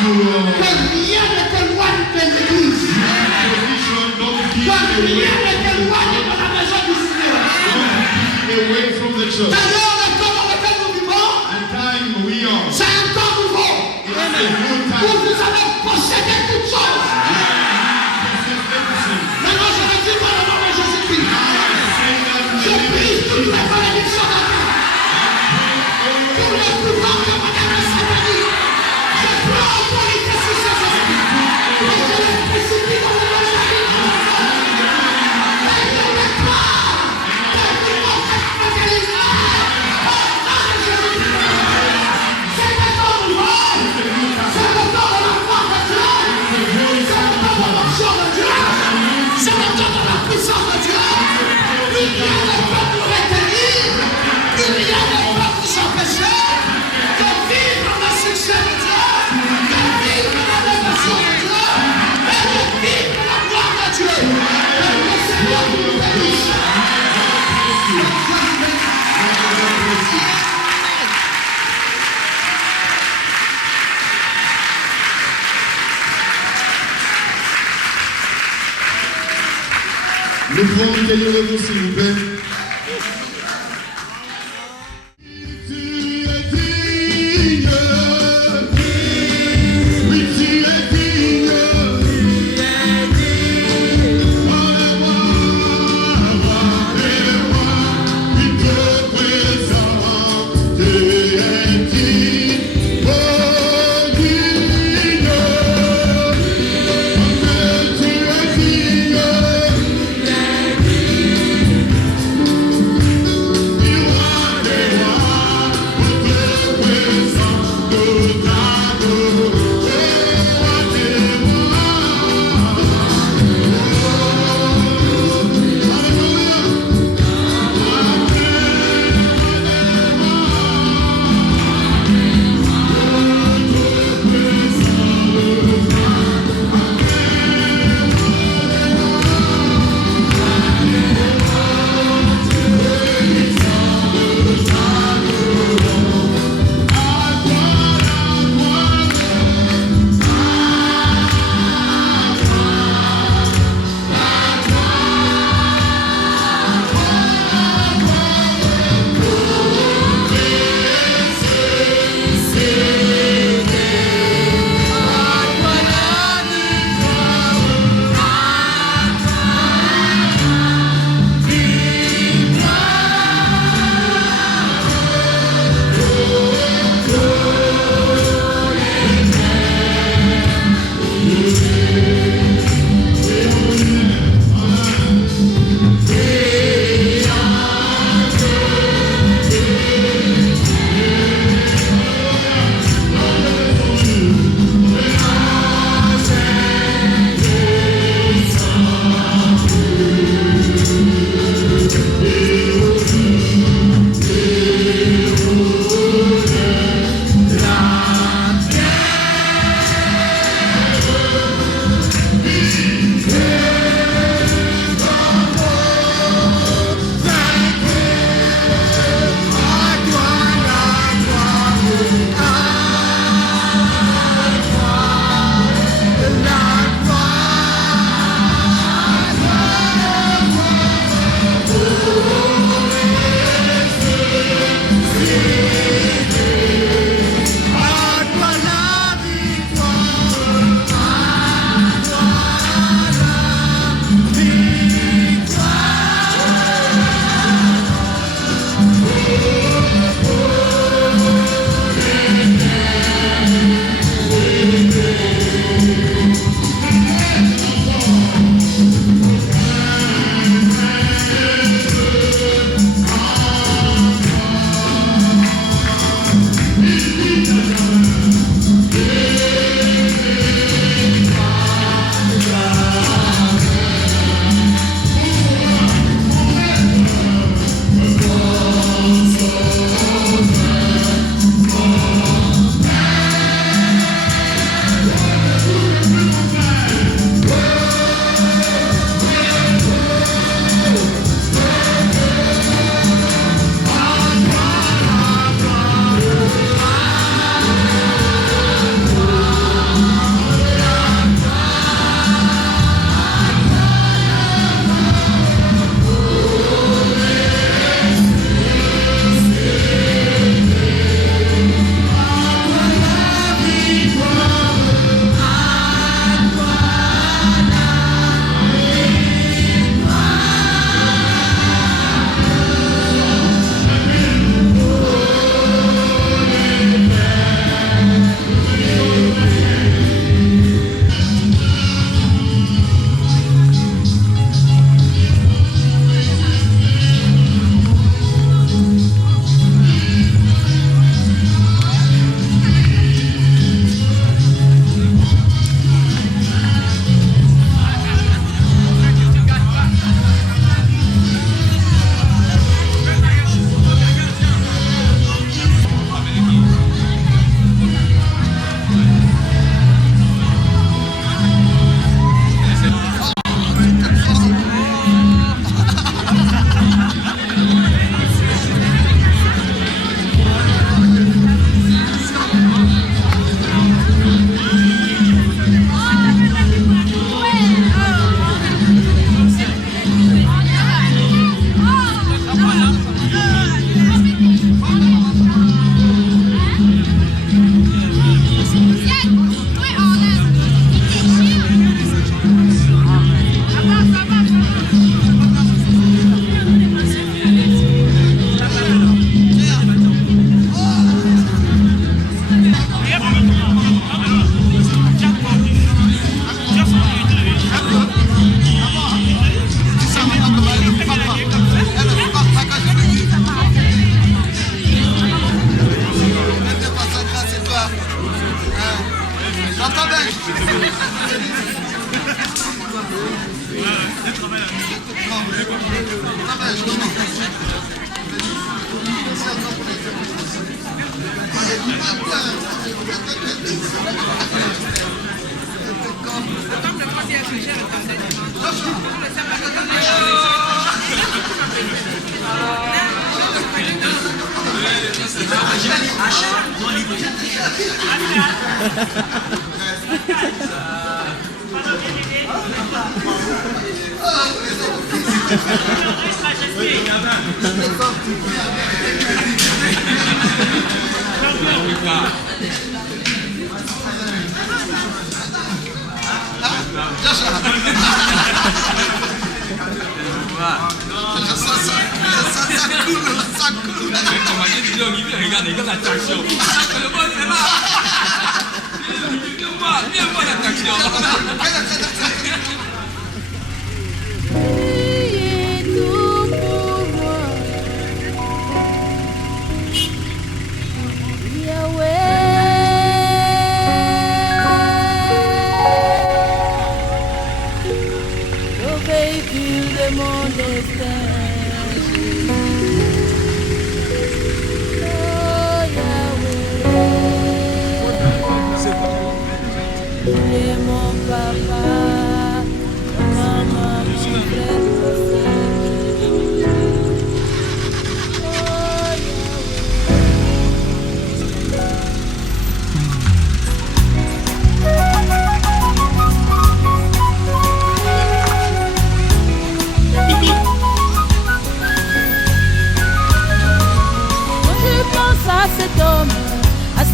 You Que rien ne t'éloigne de l'église. position, don't keep Que away, rien ne t'éloigne de la maison du Seigneur. away from the church. D'ailleurs, le temps dans lequel nous vivons, The time we are, c'est un temps nouveau. it's a new Où time. vous avez possédé toutes choses. Maintenant, je vais dire dans le nom de Jésus-Christ. Je brise toutes les malédictions d'attaque. Tous les pouvoirs de madame satanique. Je prends autorité sur ces esprits. puissance de Dieu. Plus rien ne peut nous retenir. Plus rien ne peut nous empêcher de vivre le succès de Dieu, de vivre l'élévation de Dieu et de vivre la gloire de Dieu. Et le Seigneur nous bénisse. Le grand Michael Levaux, s'il vous plaît.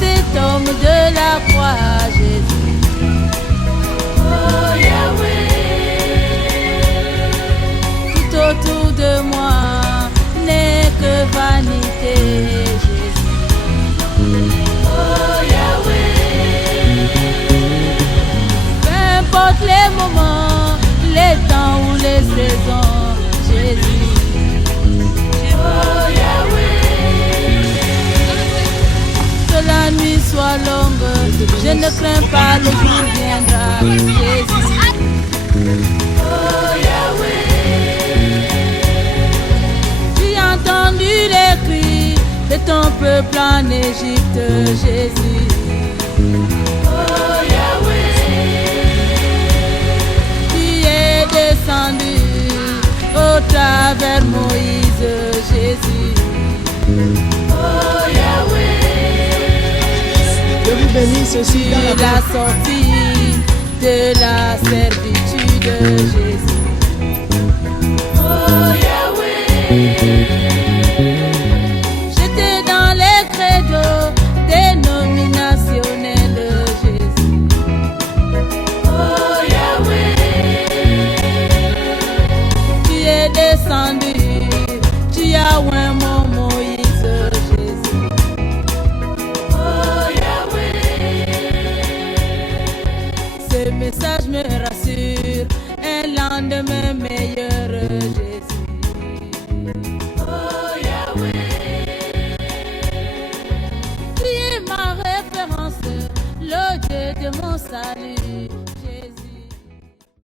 Cet homme de la croix, Jésus. Oh Yahweh, tout autour de moi n'est que vanité, Jésus. Oh Yahweh, peu importe les moments, les temps ou les saisons, Jésus. Oh Yahweh, que la nuit soit longue, je ne crains pas, le jour viendra, Jésus. Oh Yahweh, j'ai entendu les cris de ton peuple en Égypte, Jésus. Oh Yahweh, tu es descendu au travers Moïse, Jésus. Oh Yahweh, je vous bénisse aussi dans la sortie de la serpent.